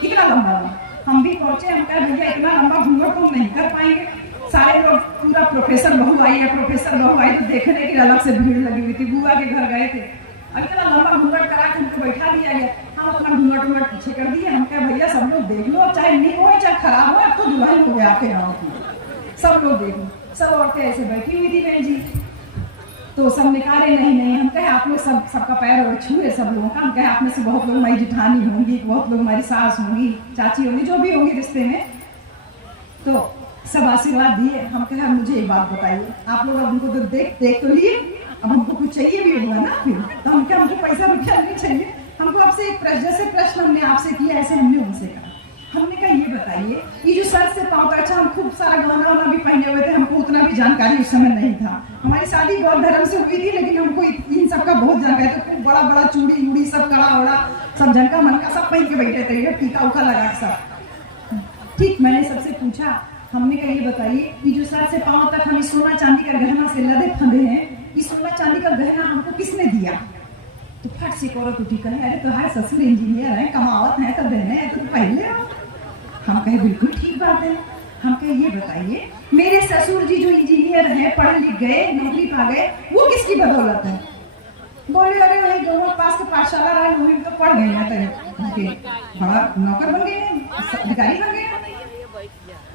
कितना लंबा लंबा। हम भी पहुंचे, हम कहे भैया इतना लंबा घूंघट तो नहीं कर पाएंगे। सारे लोग पूरा प्रोफेसर बहू आई है, प्रोफेसर बहू आई, तो देखने की अलग से भीड़ लगी हुई थी। बुआ के घर गए थे, अब इतना लंबा घूंघट करा के हमको बैठा दिया गया। हम अपना घूंघट पीछे कर दिए। हम कहे भैया सब लोग देख लो, चाहे नहीं हो चाहे खराब हो, अब तो दुल्हन हो गया आपके गाँव की, सब लोग देख लो। सब औरतें ऐसे बैठी हुई थी बहन जी, तो सब ने कहा नहीं, हम कहे आप लोग सबका पैर और छुए सब लोगों का। हम कहे आप में से बहुत लोग हमारी जिठानी होंगी, बहुत लोग हमारी सास होंगी, चाची होंगी, जो भी होंगी रिश्ते में, तो सब आशीर्वाद दिए। हम कहे मुझे एक बात बताइए, आप लोग अब उनको तो देख तो लिए, अब हमको कुछ चाहिए भी होगा ना फिर, तो हम क्या हमको पैसा रुपया नहीं चाहिए, हमको आपसे एक जैसे प्रश्न हमने आपसे किया ऐसे हमने उनसे कहा। हमने कहा ये बताइए, ये जो सर से पाँव तक, अच्छा हम खूब सारा गहना वाना भी पहने हुए थे, हमको उतना भी जानकारी उस समय नहीं था। हमारी शादी बौद्ध धर्म से हुई थी, लेकिन हमको इन सब का बहुत जानकारी था। खूब बड़ा बड़ा चूड़ी उड़ी सब कड़ा वड़ा सब जनका मनका सब पहन के बैठे थे, टीका उका लगा के सब। ठीक, मैंने सबसे पूछा, हमने कहा ये बताइए, ये जो सर से पाँव तक हम सोना चांदी का गहना से लदे फंदे हैं, ये सोना चांदी का गहना हमको किसने दिया? तो फट से औरत उठी कहे अरे तुम्हारे ससुर इंजीनियर हैं, कमावत हैं, तो देने हैं, तो पहले हो। हम कहे बिल्कुल ठीक बात है। हम कहे ये बताइए, मेरे ससुर जी जो इंजीनियर हैं, पढ़ लिख गए, नौकरी पा गए, वो किसकी बदौलत है? बोले अरे वही गवर्नमेंट पास के पाठशाला रहा, वही तो पढ़ गए हैं, तो बड़ा नौकर बन गए हैं, अधिकारी बन गए हैं।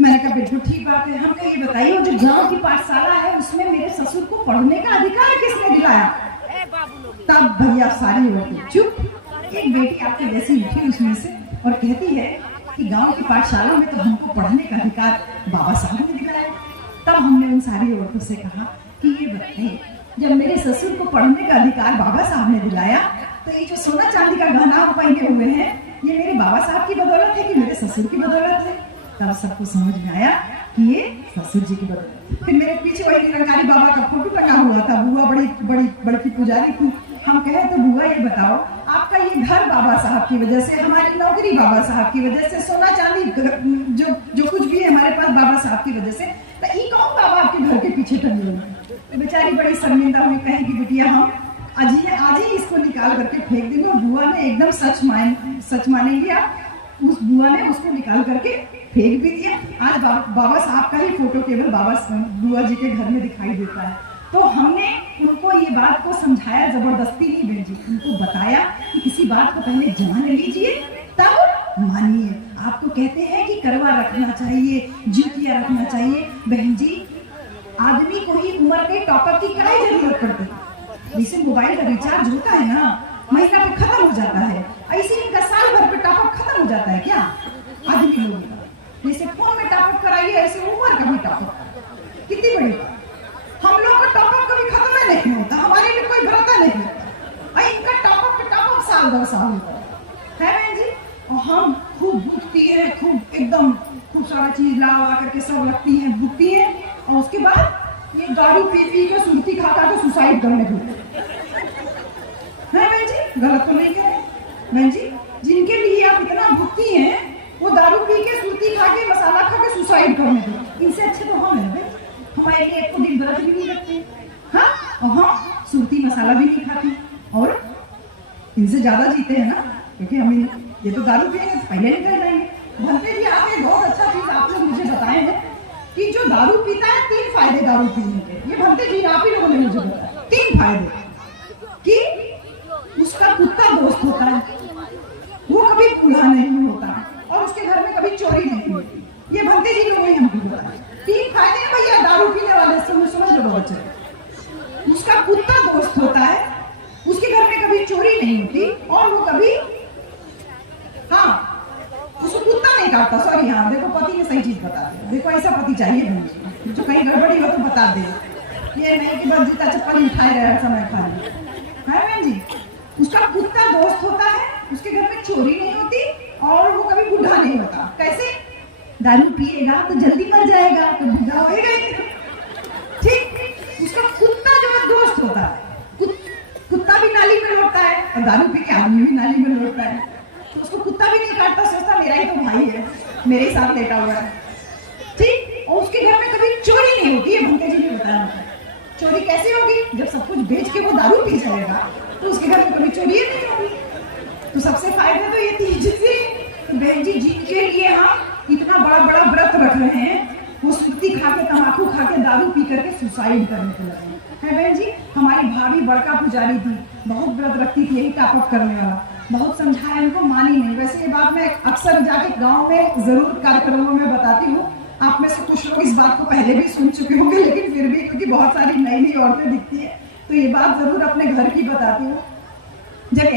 मैंने कहा बिल्कुल ठीक बात है। हम कहे ये बताइए, जो गांव की पाठशाला है उसमें मेरे ससुर को पढ़ने का अधिकार किसने दिलाया? तब भैया सारी औरतें चुप। एक बेटी आपके जैसी उठी उसमें से और कहती है कि गांव की पाठशाला में तो हमको पढ़ने का अधिकार बाबा साहब ने दिलाया। तब हमने उन सारी औरतों से कहा कि ये बताइए, जब मेरे ससुर को पढ़ने का अधिकार बाबा साहब ने दिलाया, तो ये जो सोना चांदी का गहना वो पहने हुए हैं, ये मेरे बाबा साहब की बदौलत है कि मेरे ससुर की बदौलत है? तब सबको समझ में आया कि ये ससुर जी की बदौलत। फिर मेरे पीछे वही निरंकारी बाबा का फोटो लगा हुआ था, बुआ बड़ी पुजारी थी। हम कहे तो बुआ ये बताओ, आपका ये घर बाबा साहब की वजह से, हमारी नौकरी बाबा साहब की वजह से, सोना चांदी जो कुछ भी है हमारे पास बाबा साहब की वजह से, तो ये कौन बाबा आपके घर के पीछे टंगे हुए? बेचारी बड़ी शर्मिंदा हुई, कहे कि बिटिया हम आज ही इसको निकाल करके फेंक देंगे। बुआ ने एकदम सच मानेंगे आप, उस बुआ ने उसको निकाल करके फेंक भी दिया। आज बाबा साहब का ही फोटो केवल बुआ जी के घर में दिखाई देता है। तो हमने उनको ये बात को समझाया, जबरदस्ती नहीं बहन जी, उनको बताया कि किसी बात को पहले जान लीजिए तब मानिए। आपको कहते हैं कि करवा रखना चाहिए, जुतिया रखना चाहिए। बहन जी, आदमी को ही उम्र के टॉपअप की क्या जरूरत पड़ती है? जैसे मोबाइल का रिचार्ज होता है ना, महीना पे खत्म हो जाता है, ऐसे इनका साल भर पे टॉपअप खत्म हो जाता है क्या आदमी लोगों का? जैसे फोन में टॉपअप कराइए, ऐसे उम्र का भी टॉपअप। कितनी बड़ी बात, हम लोग का टॉपअप कभी खत्म नहीं होता, हमारे लिए कोई भरोसा नहीं होता। इनका टॉपअप पे टॉपअप साल 2 साल होता है बहन जी। और हम खूब भूखती है, खूब सारा चीज ला करके सब रखती है, भूखती है, और उसके बाद ये दारू पी के सुरती खा के सुसाइड करने लगती है बहन जी। गलत तो नहीं कह रहे बहन जी? जिनके लिए आप इतना भुगती हैं, वो दारू पी के सुरती खा के मसाला खा के सुसाइड करने लगती। इनसे अच्छे तो हम है, हमारे लिए एक दिन दर्द भी नहीं लगते, हाँ, और हम सुरती मसाला भी नहीं खाते, और इनसे ज्यादा जीते हैं ना, क्योंकि हम ये तो दारू पिएंगे तो पहले निकल जाएंगे। भंते जी, आपने बहुत अच्छा चीज आप लोग मुझे बताए हैं कि जो दारू पीता है 3 फायदे दारू पीने के। ये भंते जी आप ही लोगों ने मुझे बताया 3 फायदे, कि उसका कुत्ता दोस्त होता है, वो कभी बूढ़ा नहीं होता, और उसके घर में कभी चोरी नहीं होती। ये भंते जी लोगों ने हमको बताया 3 फायदे भैया दारू पीने वाले से। समझ लो बच्चे, उसका कुत्ता दोस्त होता है, उसके घर में कभी चोरी नहीं होती, और वो कभी, हाँ, उसको कुत्ता नहीं काटता। सॉरी, हाँ, देखो पति ने सही चीज बता दिया। देखो ऐसा पति चाहिए जो कहीं गड़बड़ी हो तो बता दे, ये नहीं कि बस जूता चप्पल ही उठाए रहे हर समय खाली, है बहन जी। उसका कुत्ता दोस्त होता है, उसके घर में चोरी नहीं होती, और वो कभी बूढ़ा नहीं होता। कैसे? दारू पिएगा तो जल्दी मर जाएगा, तो बूढ़ा होएगा ही। ठीक, उसका कुत्ता जो है दोस्त होता है, कुत्ता भी नाली में लौटता है, और दारू पी के आदमी भी नाली में लौटता है, तो उसको कुत्ता भी नहीं काटता, सोचता मेरा ही तो भाई है, मेरे साथ लेटा हुआ है। ठीक, और उसके घर में कभी चोरी नहीं होती है। भंते जी ने बताया चोरी कैसे होगी? जब सब कुछ बेच के वो दारू पी जाएगा, तो उसके घर में कभी चोरी नहीं होगी। तो सबसे फायदा तो ये तीज से। तो बहन जी जिनके लिए हम इतना बड़ा बड़ा व्रत रख रहे हैं, वो सुर्ती खा के, तम्बाकू खा के, दारू पी करके सुसाइड करने को लगे हैं बहन जी। हमारी भाभी बड़का पुजारी थी, बहुत व्रत रखती थी, यही टापअप करने वाला, बहुत समझाया उनको, मानी नहीं। वैसे ये बात मैं अक्सर जाके गाँव में जरूर कार्यक्रमों में बताती हूँ। आप में से कुछ लोग इस बात को पहले भी सुन चुके होंगे, लेकिन फिर भी क्योंकि बहुत सारी नई नई औरतें दिखती है तो ये बात जरूर अपने घर की बताती हूँ। जब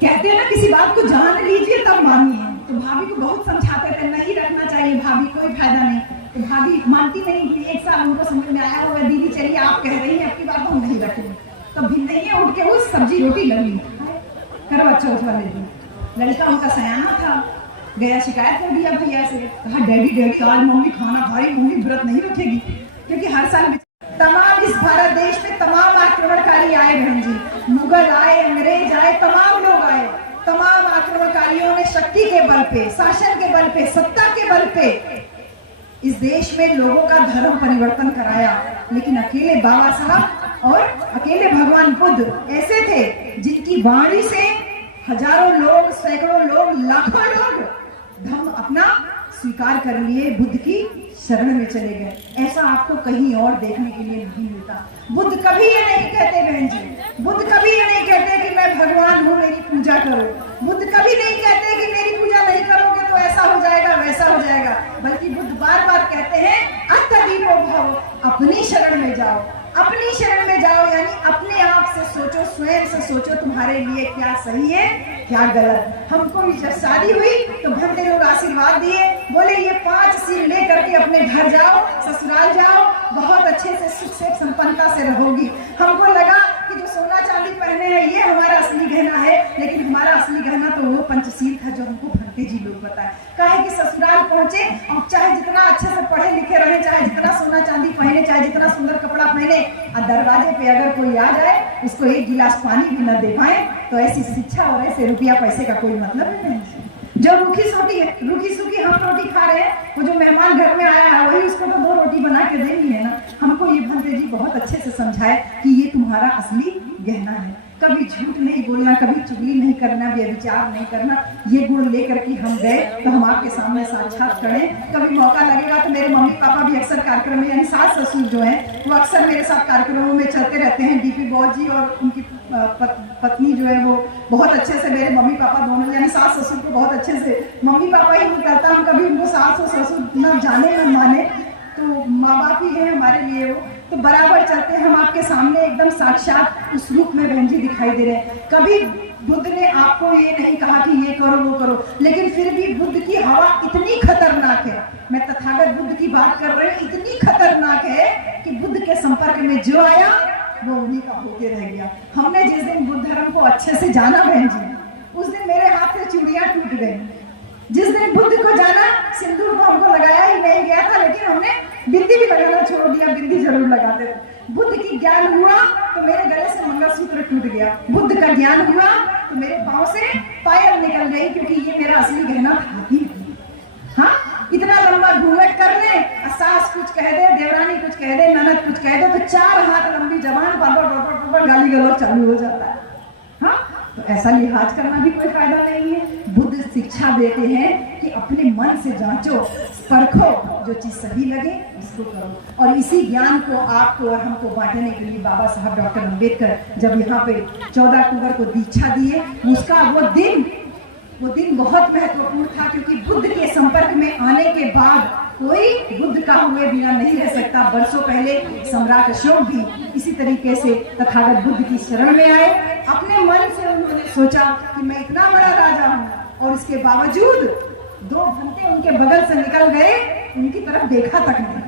कहते हैं ना किसी बात को जान लीजिए तब मानिए, तो भाभी को बहुत समझाते थे नहीं रखना चाहिए भाभी, कोई फायदा नहीं। तो भाभी मानती नहीं थी। एक साल उनको समझ में आया होगा, दीदी चलिए आप कह रही हैं आपकी बात हम नहीं रखेंगे। तो भिन्नैया उठ के वो सब्जी रोटी लगी करवा चौथ वाले दिन। लड़का उनका सयाना था, गया शिकायत कर दिया भैया से, कहा डैडी डैडी आज मम्मी खाना खा रही, मम्मी व्रत नहीं रखेगी। क्योंकि हर साल तमाम इस भारत देश में तमाम आक्रमणकारी आए बहन जी, मुगल आए, अंग्रेज आए, तमाम लोग आए। तमाम आक्रमणकारियों ने शक्ति के बल पे, शासन के बल पे, सत्ता के बल पे इस देश में लोगों का धर्म परिवर्तन कराया। लेकिन अकेले बाबा साहब और अकेले भगवान बुद्ध ऐसे थे जिनकी वाणी से हजारों लोग, सैकड़ों लोग, लाखों लोग धर्म अपना स्वीकार कर लिए, बुद्ध की शरण में चले गए। ऐसा आपको कहीं और देखने के लिए नहीं मिलता। बुद्ध कभी ये नहीं कहते बहन जी, बुद्ध कभी ये नहीं कहते कि मैं भगवान हूँ मेरी पूजा करो। बुद्ध कभी नहीं कहते कि मेरी पूजा नहीं करोगे तो ऐसा हो जाएगा वैसा हो जाएगा, बल्कि बुद्ध बार बार कहते हैं अत्तदीपो भव, अपनी शरण में जाओ, अपनी शरण में जाओ। यानी अपने आप से सोचो, स्वयं से सोचो तुम्हारे लिए क्या सही है क्या गलत। हमको जब शादी हुई तो भंते लोग आशीर्वाद दिए, बोले ये 5 सिर ले करके अपने घर जाओ, ससुराल जाओ, बहुत अच्छे से सुख से संपन्नता से रहोगी। हमको लगा कि जो सोना चांदी पहने हैं ये हमारा असली गहना है, लेकिन हमारा असली गहना तो वो पंचशील था जो हमको भंते जी लोग बताए। काहे कि ससुराल पहुंचे और चाहे जितना अच्छे से पढ़े लिखे रहे, चाहे जितना सोना चांदी पहने, चाहे जितना सुंदर कपड़ा पहने, और दरवाजे पे अगर कोई आ जाए उसको एक गिलास पानी भी न दे पाए, तो ऐसी शिक्षा और ऐसे रुपया पैसे का कोई मतलब नहीं। जो रूखी सूखी हम रोटी खा रहे हैं, वो जो मेहमान घर में आया है वही उसको तो 2 रोटी बना के देनी है ना। हमको ये भंते जी बहुत अच्छे से समझाए कि ये तुम्हारा असली गहना है। कभी झूठ नहीं बोलना, कभी चुगली नहीं करना, व्यभिचार नहीं करना। ये गुण लेकर के हम गए तो हम आपके सामने साक्षात खड़े। कभी मौका लगेगा तो मेरे मम्मी पापा भी अक्सर कार्यक्रम में, यानी सास ससुर जो है वो अक्सर मेरे साथ कार्यक्रमों में चलते रहते हैं। डीपी बॉस जी और उनकी पत्नी जो है वो बहुत अच्छे से, मेरे मम्मी पापा दोनों, यानी सास ससुर को बहुत अच्छे से, मम्मी पापा ही नहीं करता, हम कभी उनको सास और ससुर न जाने न माने, तो माँ बाप ही है हमारे लिए वो। तो बराबर चलते हैं हम आपके सामने एकदम साक्षात उस रूप में बहन जी दिखाई दे रहे हैं। कभी बुद्ध ने आपको ये नहीं कहा कि ये करो वो करो, लेकिन फिर भी बुद्ध की हवा इतनी खतरनाक है, मैं तथागत बुद्ध की बात कर रही हूँ, इतनी खतरनाक है कि बुद्ध के संपर्क में जो आया वो उन्हीं का होके रह गया। हमने जिस दिन बुद्ध धर्म को अच्छे से जाना बहन जी, उस दिन मेरे हाथ से चूड़ियां टूट गई। जिस दिन बुद्ध को जाना, सिंदूर को हमको लगाया ही नहीं गया था, लेकिन हमने बिंदी भी लगाना छोड़ दिया, बिंदी जरूर लगाते थे। बुद्ध की ज्ञान हुआ तो मेरे गले से मंगलसूत्र टूट गया, बुद्ध का ज्ञान हुआ तो मेरे पांव से पायल निकल गई, क्योंकि ये मेरा असली गहना था ही। हाँ, इतना लंबा घूंघट कर ले, सास कुछ कह दे, देवरानी कुछ कह दे, ननद कुछ कह दे, तो 4 हाथ लंबी जबान पर गाली गलौज चालू हो जाता है। हाँ, तो ऐसा लिहाज करना भी कोई फायदा नहीं है। बुद्ध शिक्षा देते हैं कि अपने मन से जांचो, परखो, जो चीज सही लगे उसको करो। और इसी ज्ञान को आपको और हमको बांटने के लिए बाबा साहब डॉक्टर अम्बेडकर जब यहाँ पे 14 अक्टूबर को दीक्षा दिए, उसका वो दिन बहुत महत्वपूर्ण था, क्योंकि बुद्ध के संपर्क में आने के बाद कोई बुद्ध का हुए बिना नहीं रह सकता। वर्षों पहले सम्राट अशोक भी इसी तरीके से तथागत बुद्ध की शरण में आए। अपने मन से उन्होंने सोचा कि मैं इतना बड़ा राजा हूँ, और इसके बावजूद 2 घंटे उनके बगल से निकल गए, उनकी तरफ देखा तक नहीं।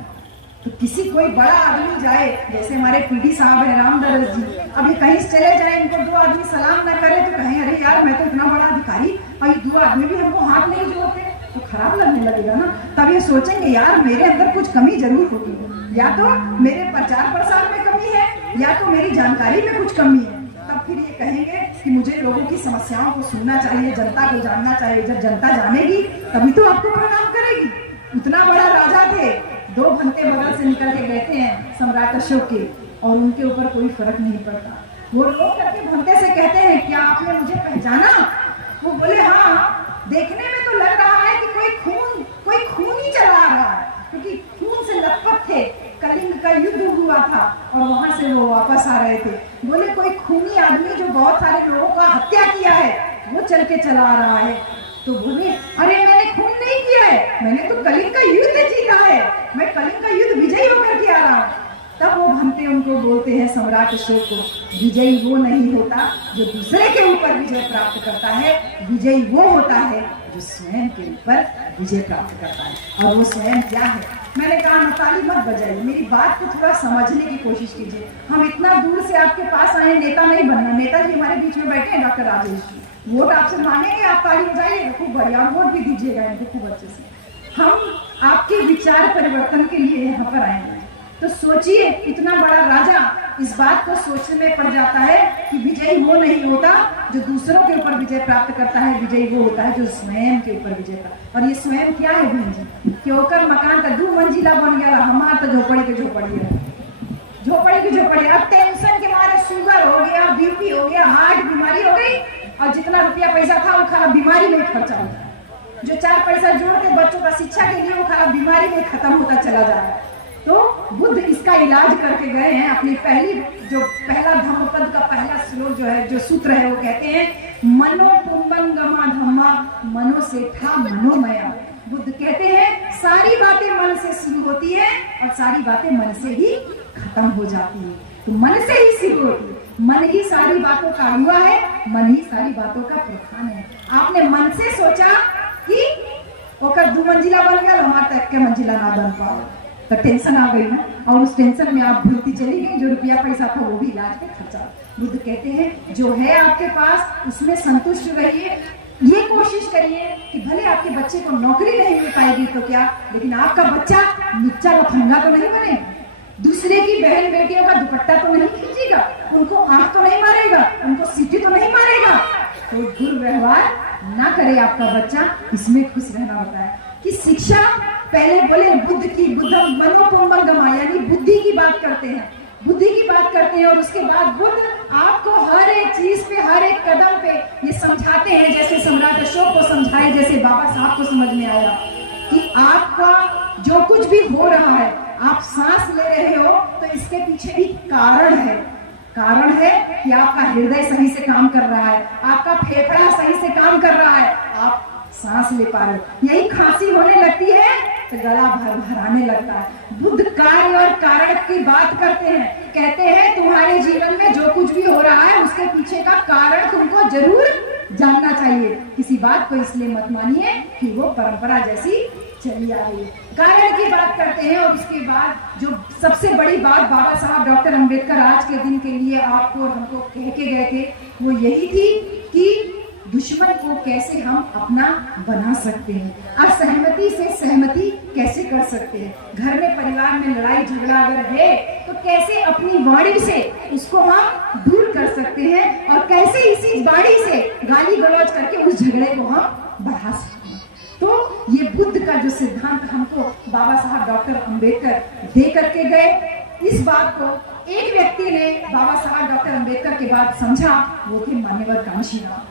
तो किसी कोई बड़ा आदमी जाए, जैसे हमारे पीडी साहब है रामदास जी, अभी कहीं चले जाए, इनको 2 आदमी सलाम न करे तो कहें अरे यार मैं तो इतना बड़ा अधिकारी और ये 2 आदमी भी हमको हाथ नहीं जोड़ते, तो खराब लगने लगेगा ना। तब ये सोचेंगे यार मेरे अंदर कुछ कमी जरूर होगी, या तो मेरे प्रचार प्रसार में कमी है, या तो मेरी जानकारी में कुछ कमी है। तब फिर ये कहेंगे कि मुझे लोगों की समस्याओं को सुनना चाहिए, जनता को जानना चाहिए। जब जनता जानेगी तभी तो आपको प्रणाम करेगी। उतना बड़ा राजा थे, 2 घंटे बगल से निकल के बैठे हैं सम्राट अशोक के, और उनके ऊपर कोई फर्क नहीं पड़ता। वो रोक करके भंते से कहते हैं, क्या आपने मुझे पहचाना? वो बोले, हाँ, देखने में तो लग रहा है कि कोई खून ही चला रहा है, क्योंकि खून से लथपथ थे। कलिंग का युद्ध हुआ था और वहां से वो वापस आ रहे थे। बोले, कोई खूनी आदमी जो बहुत सारे लोगों का हत्या किया है वो चल के चला आ रहा है। तो बोले, अरे मैंने खून नहीं किया है, मैंने तो कलिंग का युद्ध जीता है, मैं कलिंग का युद्ध विजयी होकर के आ रहा हूँ। तब वो भंते उनको बोलते हैं, सम्राट अशोक को, विजयी वो नहीं होता जो दूसरे के ऊपर विजय प्राप्त करता है, विजयी वो होता है जो स्वयं के ऊपर विजय प्राप्त करता है। और वो स्वयं क्या है? मैंने कहा, नताली मत बजाइए, मेरी बात को थोड़ा समझने की कोशिश कीजिए। हम इतना दूर से आपके पास आए, नेता नहीं बनना। नेताजी हमारे बीच में बैठे हैं, डॉक्टर राजेश जी, वोट आपसे मांगेंगे, आप ताली बजाइए, खूब बढ़िया, और वोट भी दीजिएगा इनको खूब अच्छे से। हम आपके विचार परिवर्तन के लिए यहाँ पर आए हैं। तो सोचिए, इतना बड़ा राजा इस बात को सोचने में पड़ जाता है कि विजयी वो नहीं होता जो दूसरों के ऊपर विजय प्राप्त करता है, विजयी वो होता है जो स्वयं के ऊपर विजय प्राप्त। और ये स्वयं क्या है बहन जी? कि ओकर मकान का 2 मंजिला बन गया, हमार तो झोपड़ी के झोपड़ी है, झोपड़ी की झोपड़ी। अब टेंशन के मारे शुगर हो गया, बीपी हो गया, हार्ट बीमारी हो गई, और जितना रुपया पैसा था वो खराब बीमारी में खर्चा होता है। जो 4 पैसा जोड़ते बच्चों का शिक्षा के लिए, वो खराब बीमारी में खत्म होता चला जा रहा है। तो बुद्ध इसका इलाज करके गए हैं। अपनी पहला धम्मपद का पहला श्लोक जो है, जो सूत्र है, वो कहते हैं, मनो पुंबंगमा धम्मा मनो से था मनोमया। बुद्ध कहते हैं, सारी बातें मन से शुरू होती है और सारी बातें मन से ही खत्म हो जाती है। तो मन से ही शुरू होती है, मन ही सारी बातों का हुआ है, मन ही सारी बातों का प्रधान है। आपने मन से सोचा कि ओकर 2 मंजिला बन गया, हमारे तक के मंजिला ना बन पाओ, तो टेंशन आ गई ना, और उस टेंशन में आप भूलती चली गई, जो रुपया पैसा था वो भी इलाज पे खर्चा। बुद्ध कहते हैं, जो है आपके पास उसमें संतुष्ट रहिए। ये कोशिश करिए कि भले आपके बच्चे को नौकरी नहीं मिल पाएगी तो क्या, लेकिन आपका बच्चा लुच्चा लफंगा तो नहीं बनेगा, दूसरे की बहन बेटियों का दुपट्टा तो नहीं खींचेगा, उनको आंख तो नहीं मारेगा, उनको सीटी तो नहीं मारेगा, तो दुर्व्यवहार ना करे आपका बच्चा। इसमें खुश रहना होता है कि शिक्षा पहले बोले बुद्धम मनोपुंबंगमा, यानी बुद्धि की बात करते हैं, बुद्धि की बात करते हैं। और उसके बाद बुद्ध आपको हर एक चीज पे, हर एक कदम पे ये समझाते हैं, जैसे सम्राट अशोक को समझाए, जैसे बाबा साहब को समझ में आया कि आपका जो कुछ भी हो रहा है, आप सांस ले रहे हो तो इसके पीछे भी कारण है। कारण है कि आपका हृदय सही से काम कर रहा है, आपका फेफड़ा सही से काम कर रहा है, आप सांस ले पा रहे हो। यही खांसी होने लगती है तो गला भराने लगता है। बुद्ध कार्य और कारण की बात करते हैं, कहते हैं तुम्हारे जीवन में जो कुछ भी हो रहा है उसके पीछे का कारण तुमको जरूर जानना चाहिए। किसी बात को इसलिए मत मानिए कि वो परंपरा जैसी चली आ रही है। कारण की बात करते हैं। और उसके बाद जो सबसे बड़ी बात बाबा साहब डॉक्टर अंबेडकर आज के दिन के लिए आपको और हमको कह के गए थे, वो यही थी कि दुश्मन को कैसे हम अपना बना सकते हैं, असहमति से सहमति कैसे कर सकते हैं, घर में परिवार में लड़ाई झगड़ा अगर है तो कैसे अपनी वाणी से उसको हम दूर कर सकते हैं, और कैसे इसी वाणी से गाली गलौज करके उस झगड़े को हम बढ़ा सकते हैं। तो ये बुद्ध का जो सिद्धांत हमको बाबा साहब डॉक्टर अंबेडकर दे करके गए, इस बात को एक व्यक्ति ने बाबा साहब डॉक्टर अंबेडकर के बाद समझा, वो थे मान्यवर कांशीराम।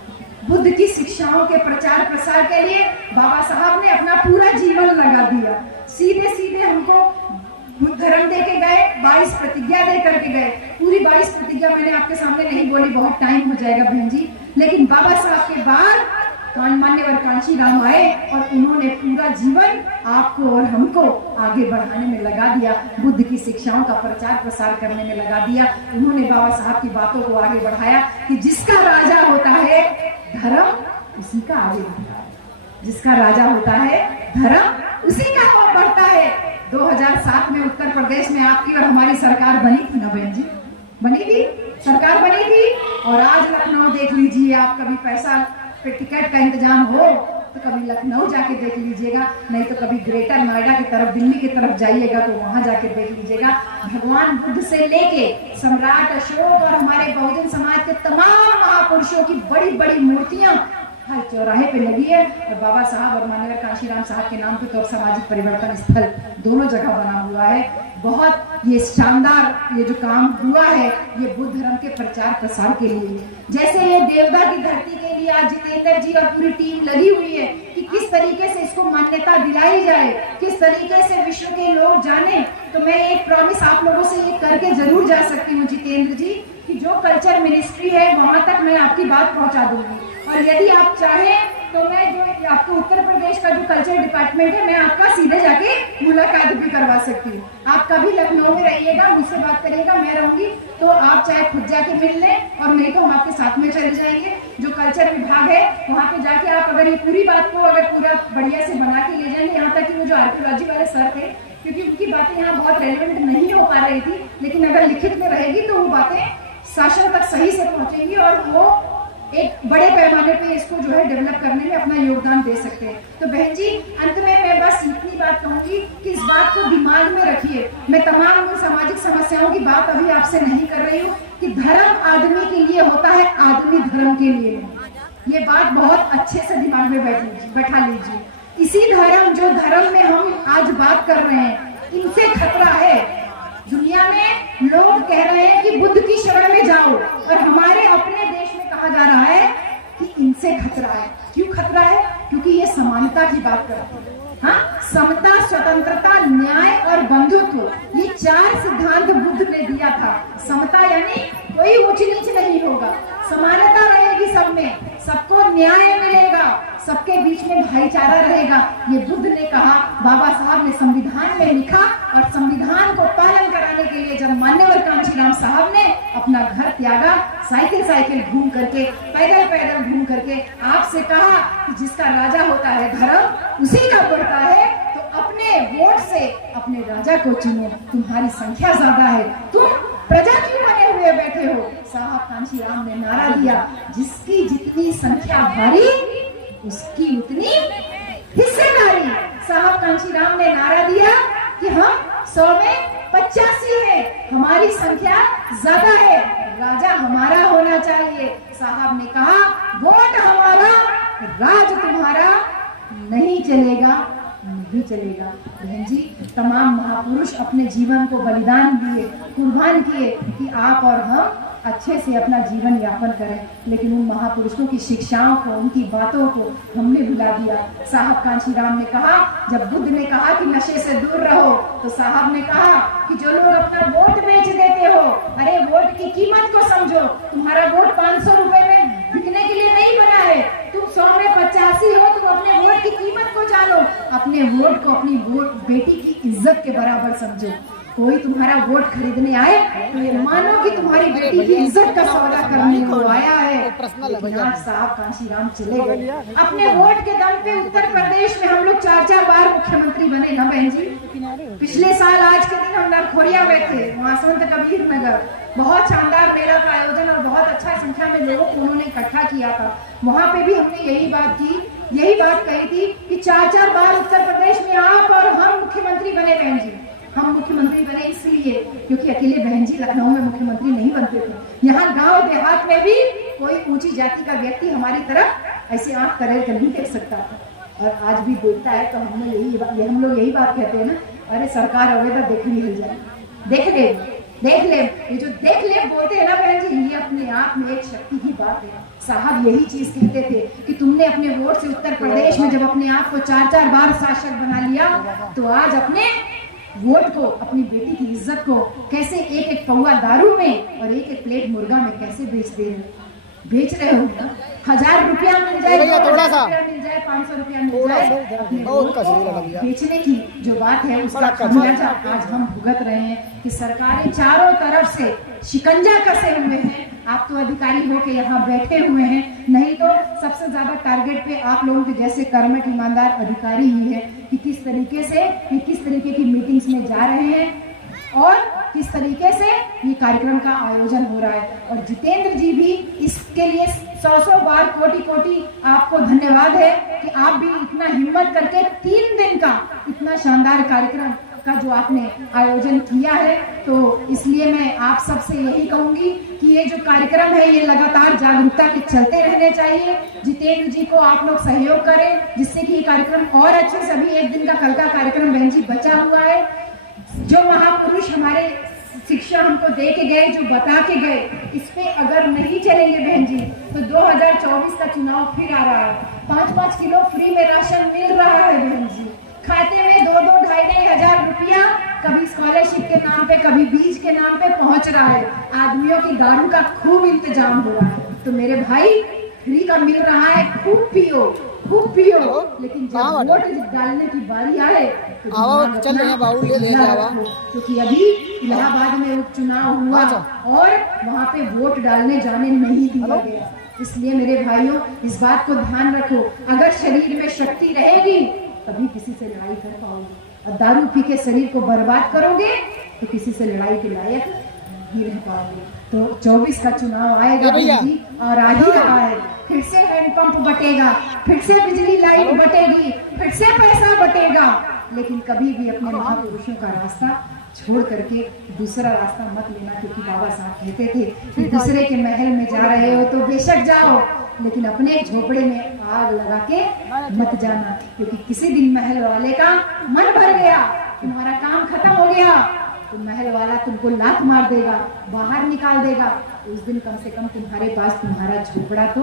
बुद्ध की शिक्षाओं के प्रचार प्रसार के लिए बाबा साहब ने अपना पूरा जीवन लगा दिया। सीधे सीधे हमको धर्म दे के गए, 22 प्रतिज्ञा दे करके गए। पूरी 22 प्रतिज्ञा मैंने आपके सामने नहीं बोली, बहुत टाइम हो जाएगा बहन जी, लेकिन बाबा साहब के बाद मान्यवर कांशीराम आए और उन्होंने पूरा जीवन आपको और हमको आगे बढ़ाने में लगा दिया, बुद्ध की शिक्षाओं का प्रचार प्रसार करने में लगा दिया। उन्होंने बाबा साहब की बातों को आगे बढ़ाया कि जिसका राजा होता है धर्म उसी का आगे बढ़ता है, जिसका राजा होता है धर्म उसी का और बढ़ता है। 2007 में उत्तर प्रदेश में आपकी और हमारी सरकार बनी थी ना बहन जी, बनी थी, सरकार बनी थी। और आज लखनऊ देख लीजिए, आप कभी पैसा पे टिकट का इंतजाम हो तो कभी लखनऊ जाके देख लीजिएगा, नहीं तो कभी ग्रेटर नोएडा की तरफ, दिल्ली की तरफ जाइएगा तो वहां जाके देख लीजिएगा। भगवान बुद्ध से लेके सम्राट अशोक और हमारे बहुजन समाज के तमाम महापुरुषों की बड़ी बड़ी मूर्तियां हर चौराहे पे लगी है। और बाबा साहब और मान्यवर कांशीराम साहब के नाम पे तो सामाजिक परिवर्तन स्थल दोनों जगह बना हुआ है। बहुत ये शानदार ये जो काम हुआ है ये बुद्ध धर्म के प्रचार प्रसार के लिए। जैसे ये देवदा की धरती के लिए आज जितेंद्र जी और पूरी टीम लगी हुई है कि किस तरीके से इसको मान्यता दिलाई जाए, किस तरीके से विश्व के लोग जाने। तो मैं एक प्रॉमिस आप लोगों से ये करके जरूर जा सकती हूँ जितेंद्र जी कि जो कल्चर मिनिस्ट्री है वहां तक मैं आपकी बात पहुंचा दूंगी, और यदि आप चाहें तो मैं जो आपके उत्तर प्रदेश का जो कल्चर डिपार्टमेंट है मैं आपका सीधे जाके मुलाकात भी करवा सकती हूँ। आप कभी लखनऊ में रहिएगा, मुझसे बात करिएगा, मैं रहूंगी, तो आप चाहे खुद जाके मिल लें और नहीं तो हम आपके साथ में चले जाएंगे। जो कल्चर विभाग है वहाँ पे जाके आप अगर ये पूरी बात को अगर पूरा बढ़िया से बना के ले जाएंगे, यहाँ तक कि वो जो आर्कियोलॉजी वाले सर थे, क्योंकि उनकी बातें यहाँ बहुत रेलिवेंट नहीं हो पा रही थी, लेकिन अगर लिखित में रहेगी तो वो बातें शासन तक सही से पहुंचेंगी और वो एक बड़े पैमाने पे इसको जो है डेवलप करने में अपना योगदान दे सकते हैं। तो बहन जी अंत में मैं बस इतनी बात कहूंगी कि इस बात को दिमाग में रखिए। मैं तमाम सामाजिक समस्याओं की बात अभी आपसे नहीं कर रही हूँ कि धर्म आदमी के लिए होता है, आदमी धर्म के लिए नहीं। ये बात बहुत अच्छे से दिमाग में बैठा लीजिए। इसी जो धर्म में हम आज बात कर रहे हैं, इनसे खतरा है। दुनिया में लोग कह रहे हैं कि बुद्ध की शरण में जाओ, और हमारे अपने देश में कहा जा रहा है कि इनसे खतरा है। क्यों खतरा है? क्योंकि ये समानता की बात करते हैं। हाँ, समता, स्वतंत्रता, न्याय और बंधुत्व, ये 4 सिद्धांत बुद्ध ने दिया था। समता यानी कोई ऊंच नीच नहीं होगा, समानता रहेगी सब में, सबको न्याय मिलेगा, सबके बीच में भाईचारा रहेगा। ये बुद्ध ने कहा, बाबा साहब ने संविधान में लिखा, और संविधान को पालन कराने के लिए जब मान्यवर कांशीराम साहब ने अपना घर त्यागा, साइकिल घूम करके, पैदल घूम करके आपसे कहा कि जिसका राजा होता है धर्म उसी का बढ़ता है, तो अपने वोट से अपने राजा को चुनो। तुम्हारी संख्या ज्यादा है, तुम प्रजा क्यों बने हुए बैठे हो? साहब कांशीराम ने नारा दिया, जिसकी जितनी संख्या भारी उसकी उतनी हिस्सेदारी। साहब कांशीराम ने नारा दिया कि हम 100 में 85 है, हमारी संख्या ज्यादा है, राजा हमारा होना चाहिए। साहब ने कहा, वोट हमारा, राज तुम्हारा, नहीं चलेगा, नहीं चलेगा। बहन जी, तमाम महापुरुष अपने जीवन को बलिदान दिए, कुर्बान किए कि आप और हम अच्छे से अपना जीवन यापन करें, लेकिन उन महापुरुषों की शिक्षाओं को, उनकी बातों को हमने भुला दिया। साहब कांशीराम ने कहा, जब बुद्ध ने कहा कि नशे से दूर रहो, तो साहब ने कहा कि जो लोग अपना वोट बेच देते हो, अरे वोट की कीमत को समझो। तुम्हारा वोट 500 रुपए में बिकने के लिए नहीं बना है, तुम 100 में 85 हो, तुम अपने वोट की कीमत को जानो, अपने वोट को अपनी बेटी की इज्जत के बराबर समझो। कोई तुम्हारा वोट खरीदने आए तो ये मानो कि तुम्हारी बेटी की इज्जत का सौदा करने को आया है। लेकिन आज साहब कांशीराम चले गए। अपने वोट के दम पे उत्तर प्रदेश में हम लोग 4 बार मुख्यमंत्री बने ना बहन जी। पिछले साल आज के दिन हम नरखोरिया में थे, वहाँ संत कबीर नगर, बहुत शानदार मेला का आयोजन और बहुत अच्छा संख्या में लोगों को उन्होंने इकट्ठा किया था। वहाँ पे भी हमने यही बात कही थी कि 4 बार उत्तर प्रदेश में आप और हम मुख्यमंत्री बने बहन जी। हम मुख्यमंत्री बने इसलिए क्योंकि अकेले बहन जी लखनऊ में मुख्यमंत्री नहीं बनते थे। यहाँ गांव देहात में भी कोई ऊंची जाति का व्यक्ति हमारी तरफ ऐसे आंख तरेर कर नहीं देख सकता था, और आज भी देखता है। तो हम लोग यही बात कहते हैं ना, अरे सरकार अवे तो देखनी हो जाए, देख ले। ये जो देख ले बोलते हैं ना बहन जी, ये अपने आप में एक शक्ति की बात है। साहब यही चीज कहते थे कि तुमने अपने वोट से उत्तर प्रदेश में जब अपने आप को 4 बार शासक बना लिया, तो आज अपने वोट को, अपनी बेटी की इज्जत को कैसे एक पौवा दारू में और एक प्लेट मुर्गा में कैसे बेच रहे हो ना। 1000 रुपया मिल जाए, थोड़ा सा मिल जाए, 500 रुपया मिल जाए, बेचने की जो बात है उसका खामियाजा आज हम भुगत रहे हैं कि सरकारें चारों तरफ से शिकंजा कसे हुए हैं। आप तो अधिकारी हो के यहाँ बैठे हुए हैं, नहीं तो सबसे ज्यादा टारगेट पे आप लोगों के जैसे कर्मठ ईमानदार अधिकारी ही है कि किस तरीके की मीटिंग्स में जा रहे हैं और किस तरीके से ये कार्यक्रम का आयोजन हो रहा है। और जितेंद्र जी भी इसके लिए 100 बार कोटि आपको धन्यवाद है कि आप भी इतना हिम्मत करके 3 दिन का इतना शानदार कार्यक्रम का जो आपने आयोजन किया है। तो इसलिए मैं आप सबसे यही कहूंगी कि ये जो कार्यक्रम है ये लगातार जागरूकता के चलते रहने चाहिए। जितेंद्र जी को आप लोग सहयोग करें जिससे कि ये कार्यक्रम और अच्छे से, अभी 1 दिन का कल का कार्यक्रम बहन जी बचा हुआ है। जो महापुरुष कुछ हमारे शिक्षा हमको दे के गए, जो बता के गए, इस पे अगर नहीं चलेंगे बहन जी तो 2024 का चुनाव फिर आ रहा है। 5-5 किलो फ्री में राशन मिल रहा है बहन जी, खाते में 2-2, 2,500 हजार रुपया कभी स्कॉलरशिप के नाम पे, कभी बीज के नाम पे पहुंच रहा है। आदमियों की दारू का खूब इंतजाम हो रहा है। तो मेरे भाई, फ्री का मिल रहा है, खूब पियो, खूब पियो, लेकिन जब वोट डालने की बारी आए तो चल रहे बाबू ले जावा, क्योंकि अभी इलाहाबाद में उपचुनाव हुआ और वहाँ पे वोट डालने जाने नहीं दिया गया। इसलिए मेरे भाइयों, इस बात को ध्यान रखो, अगर शरीर में शक्ति रहेगी तभी किसी से लड़ाई कर पाओगे, और दारू पी के शरीर को बर्बाद करोगे तो किसी से लड़ाई के लायक नहीं रह पाओगे। तो 24 का चुनाव आएगा जी, और आ ही रहा है। फिर से हैंडपंप बटेगा, फिर से बिजली लाइन बटेगी, फिर से पैसा बटेगा, लेकिन कभी भी अपने महापुरुषों का रास्ता छोड़ करके दूसरा रास्ता मत लेना, क्योंकि बाबा साहब कहते थे कि दूसरे के महल में जा रहे हो तो बेशक जाओ, लेकिन अपने झोपड़े में आग लगा के मत जाना, क्योंकि किसी दिन महल वाले का मन भर गया, तुम्हारा काम खत्म हो गया, तो महल वाला तुमको लात मार देगा, बाहर निकाल देगा। उस दिन कम से कम तुम्हारे पास तुम्हारा झोपड़ा तो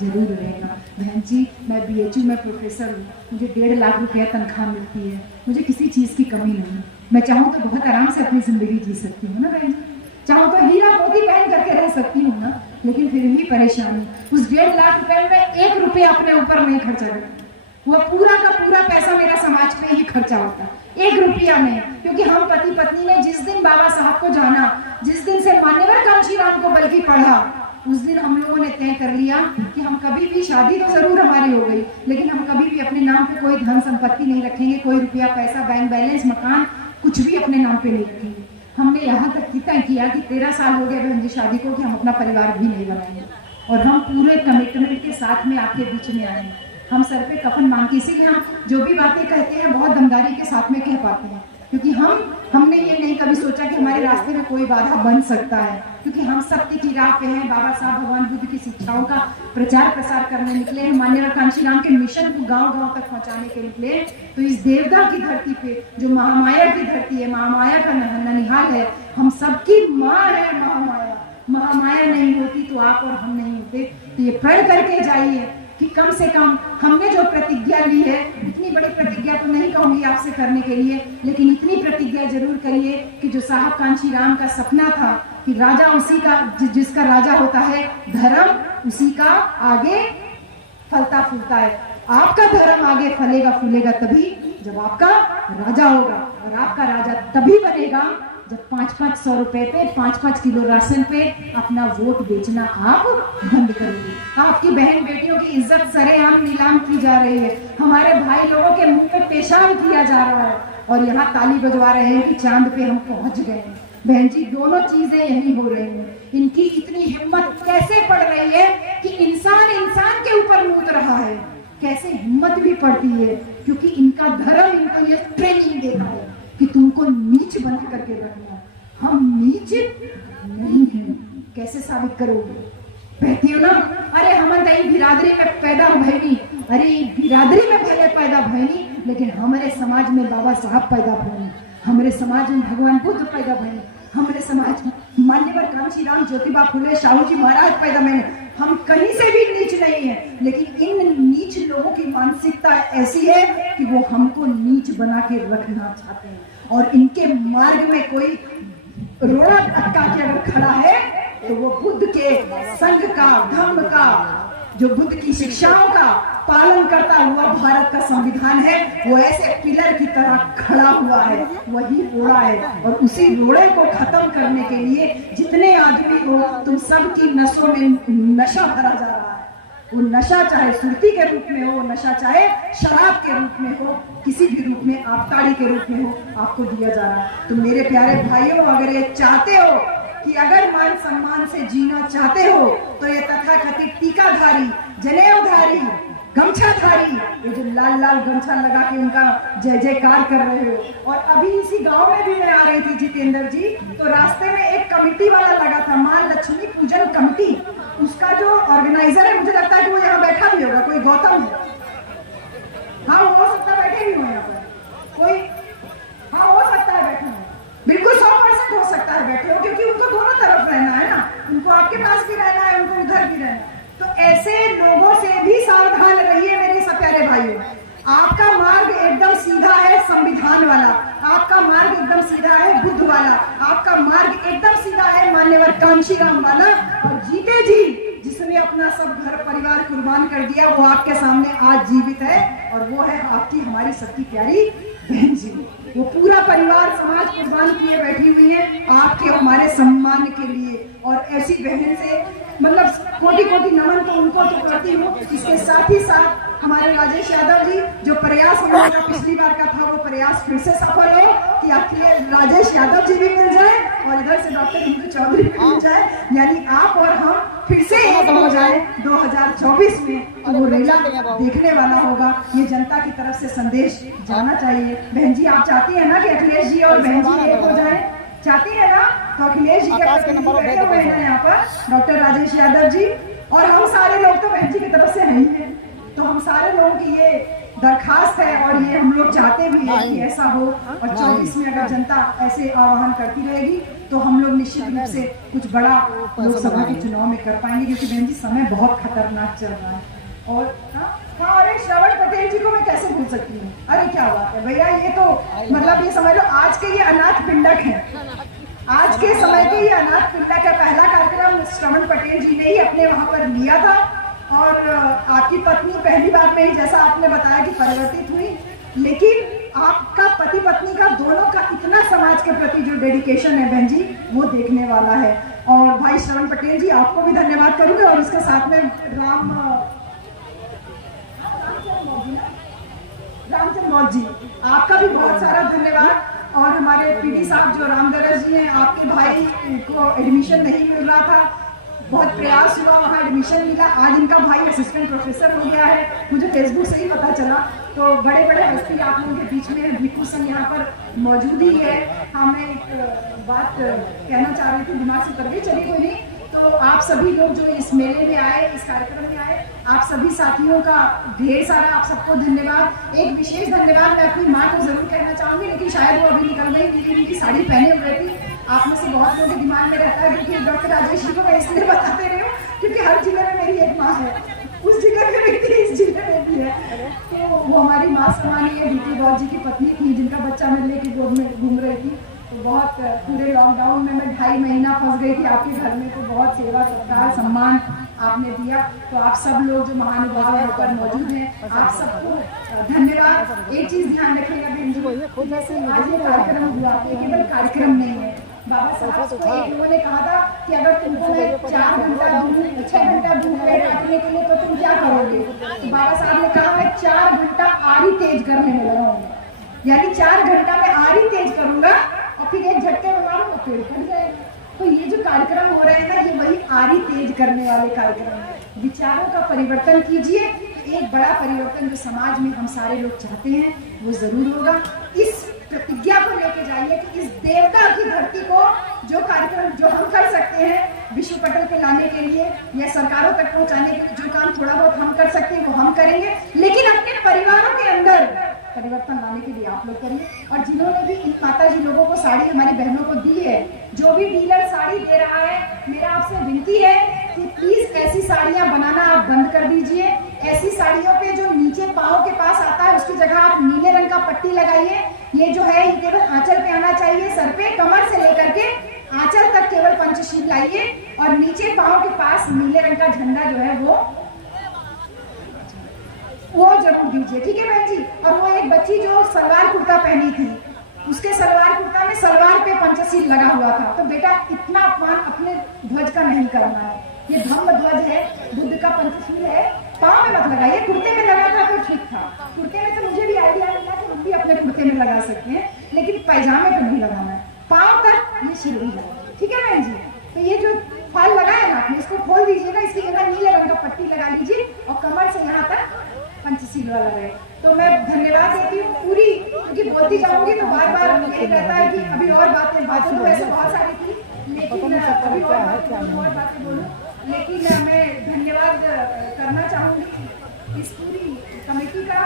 जरूर रहेगा। बहन जी, मैं BHU में प्रोफेसर हूँ, मुझे 1.5 लाख रुपया तनख्वाह मिलती है, मुझे किसी चीज़ की कमी नहीं। मैं चाहूँ तो बहुत आराम से अपनी जिंदगी जी सकती हूँ ना बहन जी, चाहूँ तो हीरा मोती पहन करके रह सकती हूँ ना, लेकिन फिर भी परेशान हूँ। उस 1.5 लाख रुपए में 1 रुपया अपने ऊपर नहीं खर्चा करती, वो पूरा का पूरा पैसा मेरा समाज पे ही खर्चा होता है, 1 रुपया में। क्योंकि हम पति पत्नी ने जिस दिन बाबा साहब को जाना, जिस दिन से मान्यवर कांशीराम को बल्कि पढ़ा, उस दिन हम लोगों ने तय कर लिया कि हम कभी भी, शादी तो जरूर हमारी हो गई, लेकिन हम कभी भी अपने नाम पे कोई धन संपत्ति नहीं रखेंगे, कोई रुपया पैसा, बैंक बैलेंस, मकान, कुछ भी अपने नाम पे नहीं रखेंगे। हमने यहाँ तक तय किया कि 13 साल हो गए बहन जी शादी को, कि हम अपना परिवार भी नहीं बनाएंगे, और हम पूरे कमिटमेंट के साथ में आपके बीच में आए हैं। हम सर पे कफन मांग के, इसीलिए हम जो भी बातें कहते हैं बहुत दमदारी के साथ में कह पाते हैं, क्योंकि हमने ये नहीं कभी सोचा कि हमारे रास्ते में कोई बाधा बन सकता है, क्योंकि हम सत्य की राह पे हैं। बाबा साहब भगवान बुद्ध की शिक्षाओं का प्रचार प्रसार करने निकले हैं, मान्यवर कांशीराम के मिशन को गांव-गांव तक पहुंचाने के निकले। तो इस देवदा की धरती पे, जो महामाया की धरती है, महामाया का ननिहाल है, हम सबकी माँ है महामाया। महामाया नहीं होती तो आप और हम नहीं होते। तो ये प्रण करके जाइए कि कम से कम हमने जो प्रतिज्ञा ली है, इतनी बड़ी प्रतिज्ञा तो नहीं कहूंगी आपसे करने के लिए, लेकिन इतनी प्रतिज्ञा जरूर करिए कि जो साहब कांशीराम का सपना था कि राजा उसी का, जिसका राजा होता है धर्म, उसी का आगे फलता फूलता है। आपका धर्म आगे फलेगा फूलेगा तभी जब आपका राजा होगा, और आपका राजा तभी बनेगा जब 5-500 रुपए पे, 5-5 किलो राशन पे अपना वोट बेचना आप बंद करोगे। आपकी बहन बेटियों की इज्जत सरेआम नीलाम की जा रही है, हमारे भाई लोगों के मुंह पे पेशाब किया जा रहा है, और यहाँ ताली बजवा रहे हैं कि चांद पे हम पहुंच गए हैं। बहन जी, दोनों चीजें यही हो रही हैं। इनकी इतनी हिम्मत कैसे पड़ रही है कि इंसान इंसान के ऊपर मूत रहा है, कैसे हिम्मत भी पड़ती है, क्योंकि इनका धर्म इनको ये ट्रेनिंग देता है कि तुमको नीच बना करके रखना। हम नीच नहीं हैं, कैसे साबित करोगे? कहती हो ना, अरे हम बिरादरी में पैदा भैनी, अरे बिरादरी में पहले पैदा भैनी, लेकिन हमारे समाज में बाबा साहब पैदा भैनी, हमारे समाज में भगवान बुद्ध पैदा भैनी, हमारे समाज में मान्यवर कांशीराम, ज्योतिबा फुले, शाहू जी महाराज पैदा भैने। हम कहीं से भी नीच नहीं है, लेकिन इन नीच लोगों की मानसिकता ऐसी है कि वो हमको नीच बना के रखना चाहते हैं, और इनके मार्ग में कोई रोड़ा अटका के अगर खड़ा है तो वो बुद्ध के संघ का, धम्म का, जो बुद्ध की शिक्षाओं का पालन करता हुआ भारत का संविधान है, वो ऐसे पिलर की तरह खड़ा हुआ है, वही रोड़ा है। और उसी रोड़े को खत्म करने के लिए जितने आदमी हो, तुम सबकी नसों में नशा भरा जा रहा है। वो नशा चाहे सुरती के रूप में हो, वो नशा चाहे शराब के रूप में हो, किसी भी रूप में, आबकारी के रूप में हो, आपको दिया जा रहा है। तो मेरे प्यारे भाइयों, अगर ये चाहते हो कि अगर मान सम्मान से जीना चाहते हो, तो ये तथाकथित टीकाधारी, जनेऊधारी, गमछाधारी, ये जो लाल लाल गमछा लगा के उनका जय जयकार कर रहे हो। और अभी इसी गांव में भी मैं आ रही थी जितेंद्र जी, तो रास्ते में एक कमेटी वाला लगा था, मां लक्ष्मी पूजन कमेटी, उसका जो ऑर्गेनाइजर है, मुझे लगता है कि वो यहाँ बैठा भी होगा, कोई गौतम है, हाँ हो सकता है बैठे भी हो यहाँ पर कोई, हाँ हो सकता है बैठा हो, बिल्कुल 100% संविधान वाला, आपका मार्ग एकदम सीधा है बुद्ध वाला, आपका मार्ग एकदम सीधा है मान्यवर कांशीराम वाला। और जीते जी जिसने अपना सब घर परिवार कुर्बान कर दिया वो आपके सामने आज जीवित है, और वो है आपकी हमारी सबकी प्यारी बहन जी। वो पूरा परिवार समाज कुर्बान किए बैठी हुई है आपके हमारे सम्मान के लिए। और ऐसी बहन से मतलब कोटि कोटि नमन तो उनको तो करती हूँ। इसके साथ ही साथ हमारे राजेश यादव जी जो प्रयास उनका पिछली बार का था वो प्रयास फिर से सफल हो कि आखिर राजेश यादव जी भी मिल जाए और इधर से डॉक्टर इंदु चौधरी भी मिल जाए, यानी आप और हम फिर से एक हो जाए 2024 में। तो वो रेला देखने वाला होगा, ये जनता की तरफ से संदेश जाना चाहिए। बहन जी आप चाहती है ना कि अखिलेश जी और बहन जी एक हो जाए, चाहती है ना? तो अखिलेश जी के बैठे हुए हैं यहाँ पर डॉक्टर राजेश यादव जी, और हम सारे लोग तो बहन जी की तरफ से नहीं है, तो हम सारे लोगों की ये दरखास्त है और ये हम लोग चाहते भी हैं कि ऐसा हो। और 24 में अगर जनता ऐसे आह्वान करती रहेगी तो हम लोग निश्चित रूप से कुछ बड़ा लोकसभा के चुनाव में कर पाएंगे, क्योंकि बहन जी समय बहुत खतरनाक चल रहा है। और हाँ, अरे श्रवण पटेल जी को मैं कैसे भूल सकती हूँ? अरे क्या बात है भैया, ये तो मतलब ये समझ लो आज के ये अनाथ पिंडक है, आज के समय के ये अनाथ पिंडक का पहला कार्यक्रम श्रवण पटेल जी ने ही अपने वहां पर लिया था। और आपकी पत्नी पहली बार में ही जैसा आपने बताया कि परिवर्तित हुई, लेकिन आपका पति पत्नी का दोनों का इतना समाज के प्रति जो डेडिकेशन है बहन जी वो देखने वाला है। और भाई श्रवण पटेल जी आपको भी धन्यवाद करूंगे, और उसके साथ में रामचंद्र मौर्य जी आपका भी बहुत सारा धन्यवाद। और हमारे पीडी साहब जो रामदरस जी हैं, आपके भाई को एडमिशन नहीं मिल रहा था, बहुत प्रयास हुआ वहाँ एडमिशन मिला, आज इनका भाई असिस्टेंट प्रोफेसर हो गया है, मुझे फेसबुक से ही पता चला। तो बड़े बड़े हस्ती आप लोगों के बीच में भिक्खू संघ यहाँ पर मौजूद ही है। हाँ मैं एक बात कहना चाह रही थी, दिमाग से कर गई, चलिए कोई नहीं। तो आप सभी लोग जो इस मेले में आए, इस कार्यक्रम में आए, आप सभी साथियों का ढेर सारा आप सबको धन्यवाद। एक विशेष धन्यवाद मैं अपनी माँ को जरूर कहना चाहूंगी, लेकिन शायद वो अभी निकल गई, नीली नीली साड़ी पहने हुए थी। आप में से बहुत लोगों के दिमाग में रहता है क्योंकि डॉक्टर राजेश जी को मैं इसलिए बताते रही हूँ क्योंकि हर जिले में मेरी एक माँ है, उस जिले में भी थी, इस जिले में भी है। तो वो हमारी माँ समानी है, बीटी गौर जी की पत्नी थी जिनका बच्चा मैं लेके गोद में घूम रही थी। तो बहुत पूरे लॉकडाउन में मैं 2.5 महीना फंस गई थी आपके घर में, तो बहुत सेवा सत्कार सम्मान आपने दिया। तो आप सब लोग जो महानुभाव यहाँ पर मौजूद हैं, आप सबको धन्यवाद। एक चीज ध्यान रखिएगा बहन जी, आज ये कार्यक्रम हुआ ये केवल कार्यक्रम नहीं है। बाबा साहब को एक लोगों ने कहा था कि अगर तुमको मैं 4 घंटा दूँ 6 घंटा दूँ पेड़ रखने के लिए तो तुम क्या करोगे? तो बाबा साहब ने कहा मैं 4 घंटा आरी तेज करने में लगाऊंगा, यानी 4 घंटा में आरी तेज करूंगा और फिर एक झटके में मारूंगा पेड़ कट जाएगा। तो ये जो कार्यक्रम हो रहे हैं ना, ये वही आरी तेज करने वाले कार्यक्रम है। विचारों का परिवर्तन कीजिए, एक बड़ा परिवर्तन जो समाज में हम सारे लोग चाहते हैं वो जरूर होगा। इस प्रतिज्ञा को लेके जाइए कि इस देवता की धरती को जो कार्यक्रम जो हम कर सकते हैं विश्व पटल पे लाने के लिए या सरकारों तक पहुंचाने के लिए जो काम थोड़ा बहुत हम कर सकते हैं वो हम करेंगे, लेकिन अपने परिवारों के अंदर परिवर्तन लाने के लिए आप लोग करिए। और जिन्होंने भी इन माता जी लोगों को साड़ी हमारी बहनों को दी है, जो भी डीलर साड़ी दे रहा है, मेरा आपसे विनती है कि प्लीज ऐसी साड़ियां बनाना आप बंद कर दीजिए। ऐसी साड़ियों पे जो नीचे पाँव के पास आता है उसकी जगह आप नीले रंग का पट्टी लगाइए। ये जो है ये केवल आंचल पे आना चाहिए, सर पे कमर से लेकर के आंचल तक केवल पंचशील लाइए और नीचे पाँव के पास नीले रंग का झंडा जो है वो जरूर दीजिए, ठीक है बहन जी। और वो एक बच्ची जो सलवार कुर्ता पहनी थी, उसके सलवार कुर्ता में सलवार पे पंचशील लगा हुआ था। तो बेटा इतना अपमान अपने ध्वज का नहीं करना है, ये धम्म ध्वज है, बुद्ध का पंचशील है, पाँव में मत लगाइए। कुर्ते में लगा था तो ठीक था, कुर्ते में तो मुझे भी आइडिया मिला कि हम भी अपने कुर्ते में लगा सकते हैं, लेकिन पैजामे पे नहीं लगाना है, पाँव तक ये शिरोही लगा, ठीक है बहन जी। तो ये जो फाल लगाया ना आपने, इसको खोल दीजिएगा, इसकी जगह नीले रंग का पट्टी लगा लीजिए और कमर से यहाँ तक पंचशील वाला रहे। तो मैं धन्यवाद देती हूँ पूरी, क्योंकि बोलती जाऊंगी तो बार बार यही रहता है कि अभी और बातें तो वैसे बहुत सारी थी, लेकिन अभी और बातें बोलूँ, लेकिन मैं धन्यवाद करना चाहूंगी इस पूरी कमेटी का।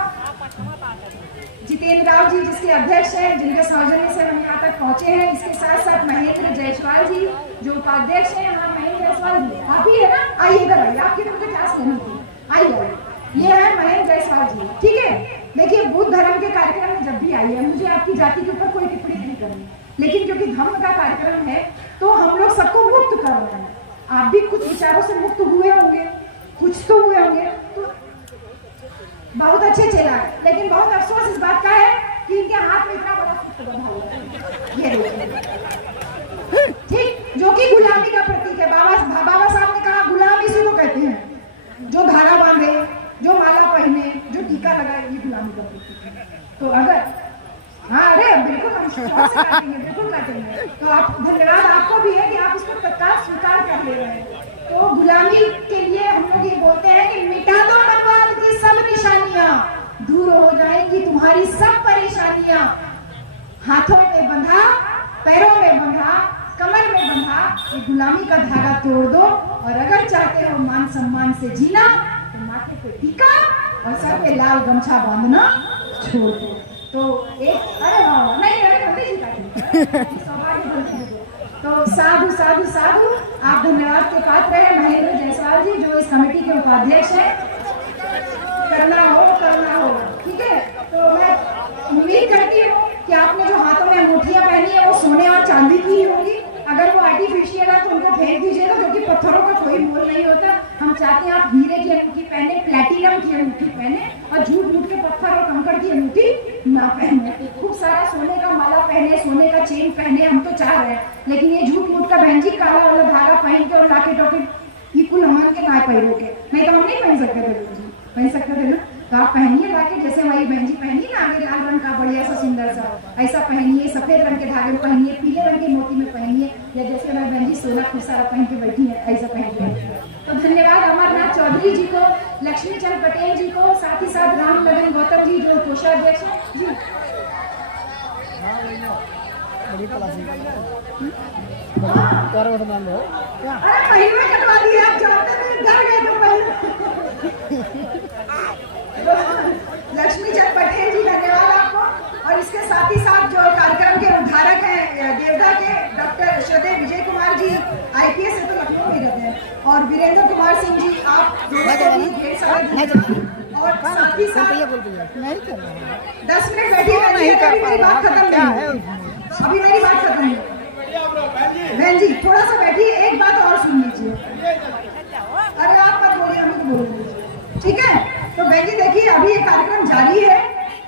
जितेंद्र राव जी जिसके अध्यक्ष हैं, जिनके सौजन्य से हम यहाँ तक पहुंचे हैं, इसके साथ साथ महेंद्र जायसवाल जी जो उपाध्यक्ष हैं। हाँ महेंद्र जायसवाल जी आप ही है ना, आइए इधर आइए, आपकी तो मुझे क्लास लेनी थी, आइए। ये है महेंद्र जायसवाल जी, ठीक है। देखिए, बुद्ध धर्म के कार्यक्रम में जब भी आई है, मुझे आपकी जाति के ऊपर कोई टिप्पणी नहीं करनी, लेकिन क्योंकि धर्म का कार्यक्रम है तो हम लोग सबको मुक्त कर रहे हैं। आप भी कुछ विचारों से मुक्त हुए होंगे, कुछ तो हुए होंगे, तो बहुत अच्छे चला है। लेकिन बहुत अफसोस इस बात का है कि इनके हाथ में इतना बड़ा सूत्र बंधा हुआ है, ये देखिए, ठीक, जो कि गुलामी का प्रतीक है। बाबा साहब ने कहा गुलाम इसी को कहते हैं, जो धागा बांधे, जो माला पहने, जो टीका लगाए, ये गुलामी का प्रतीक है। तो अगर हाँ, अरे बिल्कुल हम शौक से काटेंगे, बिल्कुल काटेंगे। तो आप, धन्यवाद आपको भी है कि आप इसको तत्काल स्वीकार कर ले रहे हैं। तो गुलामी के लिए हम लोग ये बोलते हैं कि मिटा दो मनवाद की सब निशानियां, दूर हो जाएंगी तुम्हारी सब परेशानियां। हाथों में बंधा, पैरों में बंधा, कमर में बंधा, ये गुलामी का धागा तोड़ दो। और अगर चाहते हो मान सम्मान से जीना तो माथे पे टीका और सर पे लाल गमछा बांधना छोड़ दो। तो एक अरे वाह, नहीं तो साधु साधु साधु, आप धन्यवाद के पात्र हैं महेंद्र जायसवाल जी, जो इस कमेटी के उपाध्यक्ष हैं। करना हो, ठीक है। तो मैं उम्मीद करती हूँ कि आपने जो हाथों में अंगूठियां पहनी है वो सोने और चांदी की ही होगी। अगर वो आर्टिफिशियल है तो उनको फेंक दीजिएगा, क्योंकि पत्थरों का कोई मोल नहीं होता। हम चाहते हैं आप हीरे की अंगूठी पहने, प्लैटिनम की अंगूठी पहने, और झूठ मूठ के पत्थर और कंकड़ की अंगूठी ना पहने। खूब सारा सोने का माला पहने, सोने का चेन पहने, हम तो चाह रहे हैं, लेकिन ये झूठ मूठ का बहन जी काला वाला धागा पहन के और लाके टोके ये कुल हमान के ना पहनोगे, नहीं तो हम नहीं पहन सकते थे। जी पहन सकते थे ना, तो आप पहनिए लाके, जैसे हमारी बहन जी पहनी ना आगे लाल रंग का बढ़िया सा सुंदर सा, ऐसा पहनिए। सफेद रंग के धागे में पहनिए, पीले रंग के मोती में पहनिए, या जैसे हमारी बहन जी सोना खुसारा पहन के बैठी है, ऐसा पहन के। तो धन्यवाद अमरनाथ चौधरी जी को, लक्ष्मी चंद पटेल जी को, साथ ही साथ राम लगन गौतम जी जो कोषाध्यक्ष है जी। अरे पहले कटवा दिया, आप जानते थे, डर गए तो पहले। लक्ष्मी चंद पटेल जी, धन्यवाद आपको। और इसके साथ ही साथ जो कार्यक्रम के उद्घाटक हैं देवदा के डॉक्टर श्रद्धेय विजय कुमार जी, IPS से तो लखनऊ में रहते हैं, और वीरेंद्र कुमार सिंह जी, आप ढेर सारे। और साथ ही साथ 10 मिनट बैठिए, मेरी बात खत्म नहीं है, अभी मेरी बात खत्म है। बहन जी थोड़ा सा बैठिए, एक बात और सुन लीजिए। अरे आप मत बोलिए, हम तो बोल लीजिए, ठीक है। तो बहन जी देखिए, अभी ये कार्यक्रम जारी है,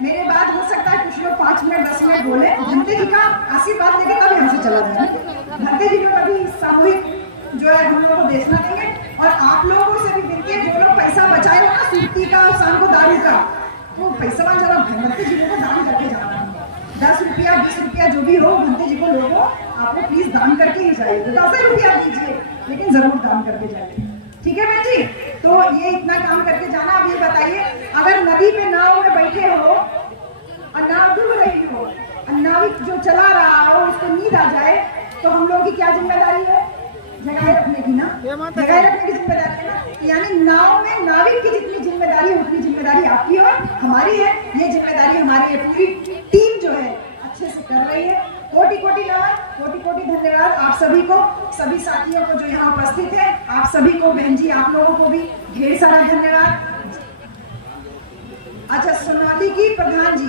मेरे बाद हो सकता है कुछ लोग 5 मिनट 10 मिनट बोले, भंते जी का आशीर्वाद लेके तब हमसे चला जाए। भंते जी को अभी सामूहिक जो है हम लोग को बेचना देंगे। और आप लोगों से भी विनती है, जो लोग पैसा बचाए हो ना सूती का और शाम को दारू का, वो पैसा जरा भंते जी को दान करके जाना। 10 रुपया 20 रुपया जो भी हो, भंते जी को लोगों आप लोग प्लीज दान करके ही जाइए। 10 रुपया दीजिए, लेकिन जरूर दान करके जाइए, ठीक है बहन जी। तो ये इतना काम करके जाना। अब ये बताइए, अगर नदी पे नाव में बैठे हो और नाव डूब रही हो और नाविक जो चला रहा हो उसको नींद आ जाए, तो हम लोगों की क्या जिम्मेदारी है? जगाए रखने की ना, जगाए रखने की जिम्मेदारी है ना। यानी नाव में नाविक की जितनी जिम्मेदारी है उतनी जिम्मेदारी आपकी और हमारी है। ये जिम्मेदारी हमारी पूरी टीम जो है अच्छे से कर रही है। कोटि कोटि नमन, कोटि कोटि धन्यवाद आप सभी को, सभी साथियों को जो यहाँ उपस्थित है, आप सभी को, बहन जी आप लोगों को भी ढेर सारा धन्यवाद। अच्छा, सोनाली की प्रधान जी,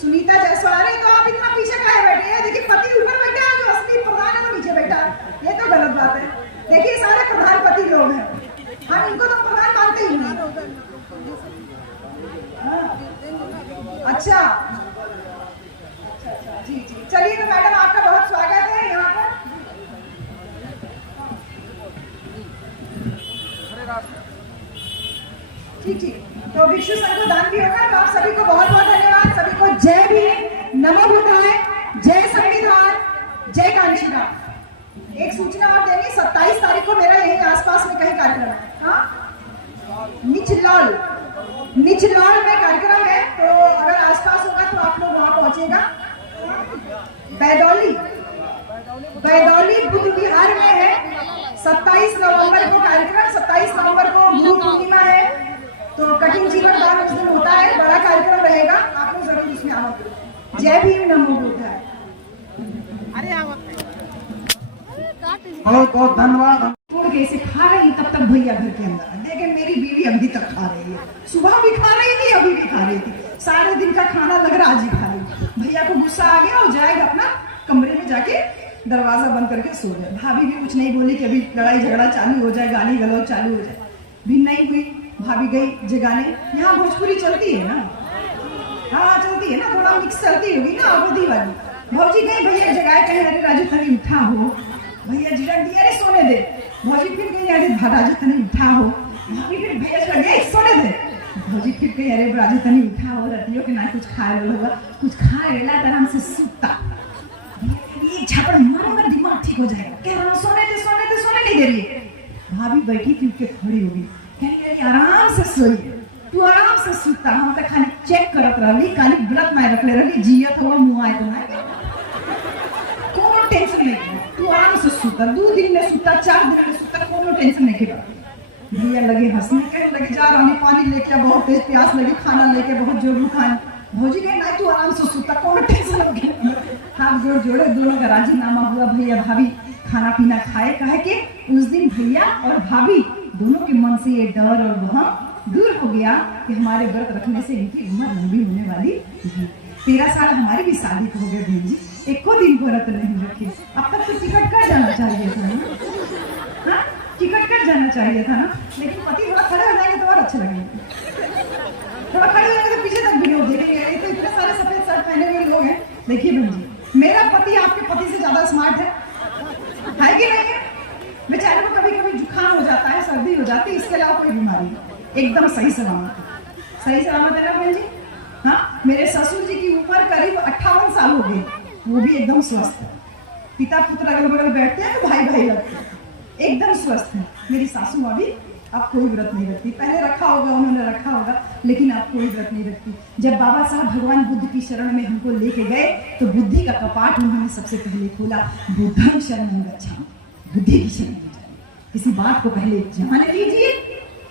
सुनीता जायसवाल, अरे तो आप इतना पीछे काहे बैठे हैं? देखिए पति ऊपर बैठा है, जो असली प्रधान है वो नीचे बैठा है, ये तो गलत बात है। देखिए सारे प्रधानपति लोग हैं, हम इनको तो प्रधान मानते ही नहीं। अच्छा, जी जी, चलिए तो मैडम आपका बहुत स्वागत है यहाँ पर। ठीक ठीक, तो भिक्षु संघ को दान भी होगा। तो आप सभी को बहुत बहुत धन्यवाद, सभी को जय भीम, नमो बुद्धाय, जय संविधान, जय कांशीराम। एक सूचना और देनी, 27 तारीख को मेरा यही आसपास में कहीं कार्यक्रम है। हाँ, निचलौल में कार्यक्रम है, तो अगर आसपास होगा तो आप लोग वहां पहुंचेगा। बैदौली बुद्ध विहार में है, 27 नवंबर को कार्यक्रम, 27 नवंबर को गुरु पूर्णिमा है, तो कठिन जीवन दान उस दिन होता है, बड़ा कार्यक्रम रहेगा, आप लोग जरूर इसमें आमंत्रित। जय भीम, नमो बुद्धाय। बहुत बहुत धन्यवाद। के ऐसे खा रही तब तक भैया घर के अंदर आए। देखे मेरी बीवी अभी तक खा रही है, सुबह भी खा रही थी, अभी भी खा रही थी, सारे दिन का खाना लग रहा आज ही खा रही। भैया को गुस्सा आ गया और जाएगा अपना कमरे में जाके दरवाजा बंद करके सो गए। भाभी भी कुछ नहीं बोली कि अभी लड़ाई झगड़ा चालू हो जाए, गाली गलौज चालू हो जाए, भी नहीं हुई। भाभी गई जगाने, यहाँ भोजपुरी चलती है ना, हाँ चलती है ना, थोड़ा मिक्स चलती होगी ना अवधि वाली। भौजी गई, भैया जगाए, कहे अरे राजू तनी उठा हो, भैया झिड़क दिया अरे सोने दे। भौजी फिर गई, अरे राजू तनी उठा हो, भाभी फिर भैया लगे सोने दे। भौजी फिर गई, अरे राजू तनी उठा हो, रतियों के ना कुछ खा लो होगा, कुछ खा लेला आराम से सूता, ये झापड़ मारूंगा दिमाग ठीक हो जाएगा, कह रहा सोने दे सोने दे, सोने नहीं दे रही है। भाभी बैठी थी उठ के खड़ी हो गई, कह रही आराम से सोइए, तू आराम से सूता, हम तो खाली चेक करत रही, खाली व्रत में रख ले रही, जियत हुआ मुँह आए तो ना कोनो टेंशन नहीं, तू आराम से सूता, 2 दिन में सूता, 4 दिन में सूता, कोनो टेंशन नहीं के। भैया लगे हंसने, कहने लगे जा रानी पानी लेके, बहुत तेज प्यास लगी, खाना लेके बहुत जोर बुखार। भौजी कहे ना तू आराम से सूता, कोनो टेंशन नहीं। हाथ जोड़ जोड़े, दोनों का राजीनामा हुआ, भैया भाभी खाना पीना खाए। कहे कि उस दिन भैया और भाभी दोनों के मन से ये डर और वहम दूर हो गया कि हमारे व्रत रखने से इनकी उम्र लंबी होने वाली है। 13 साल हमारी भी शादी हो गए बहन जी, एको दिन व्रत नहीं रखे। अब तक तो टिकट कर जाना चाहिए था ना, हाँ टिकट कर जाना चाहिए था ना, लेकिन पति थोड़ा खड़े हो जाएंगे तो और अच्छे लगेंगे, थोड़ा खड़े होंगे तो पीछे तक भी लोग देखेंगे, ये तो इतने सारे सफेद शर्ट पहने हुए लोग हैं। देखिए बहन जी, मेरा पति आपके पति से ज्यादा स्मार्ट है कि नहीं है? बेचारे को कभी कभी जुकाम हो जाता है, सर्दी हो जाती है, इसके अलावा कोई बीमारी नहीं, एकदम सही सलामत है, सही सलामत है ना बहन जी। हाँ मेरे ससुर जी की उम्र करीब 58 साल हो गई, वो भी एकदम स्वस्थ है, पिता पुत्र अगल बगल बैठते हैं तो भाई भाई लगते हैं, एकदम स्वस्थ है। मेरी सासू माँ भी अब कोई व्रत नहीं रखती, पहले रखा होगा उन्होंने रखा होगा, लेकिन अब कोई व्रत नहीं रखती। जब बाबा साहब भगवान बुद्ध की शरण में हमको लेके गए तो बुद्धि का कपाट उन्होंने सबसे पहले खोला, बुद्धं शरणं गच्छामि, बुद्धि की शरण में जाइए, किसी बात को पहले जान लीजिए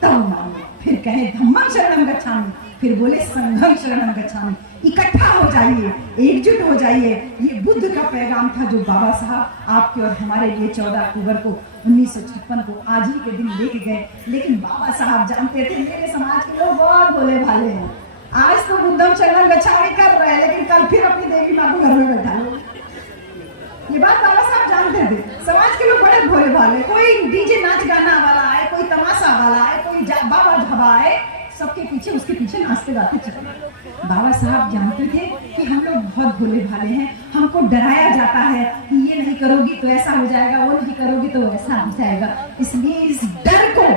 तब मानिए, फिर कहे धम्मं शरणं गच्छामि, फिर बोले संघं शरणं गच्छामि, इकट्ठा हो जाइए, एकजुट हो जाइए। ये बुद्ध का पैगाम था जो बाबा साहब आपके और हमारे लिए 14 अक्टूबर को 1956 को आज ही के दिन लेके गए। लेकिन बाबा साहब जानते थे मेरे समाज के लोग बहुत भोले भाले हैं, आज तो बुद्धं शरणं गच्छामि कर रहे हैं, लेकिन कल फिर अपनी देवी माँ को घर में बैठा लो। ये बात बाबा साहब जानते थे, समाज के लोग बड़े भोले भाले, कोई डीजे नाच गाना वाला है, कोई तमाशा वाला है, कोई बाबा झबा है, सबके पीछे उसके पीछे नाचते गाते चले। बाबा साहब जानते थे कि हम लोग बहुत भोले भाले हैं, हमको डराया जाता है कि ये नहीं करोगी तो ऐसा हो जाएगा, वो नहीं करोगी तो ऐसा हो जाएगा। इसलिए इस डर को,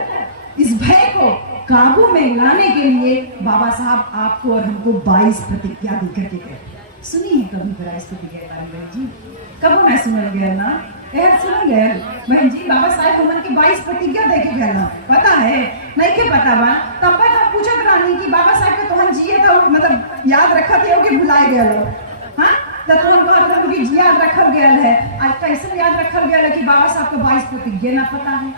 इस भय को काबू में लाने के लिए बाबा साहब आपको और हमको 22 प्रतिज्ञा देकर के गए। सुनी है कभी 22 प्रतिज्ञा बहन जी? कब मैं सुन गया ना, सुन गया बहन जी, बाबा साहब हमन के 22 प्रतिज्ञा देके गए ना, पता है नहीं के पता बा, तब तक पूछत रानी कि बाबा साहब के तोहन जिए था, मतलब याद रखत है कि भुलाए गए हो, हाँ तो तुम कहत हो कि याद रखल गया है। आज कैसे याद रखल गया है कि बाबा साहब को 22 प्रतिज्ञा ना पता है।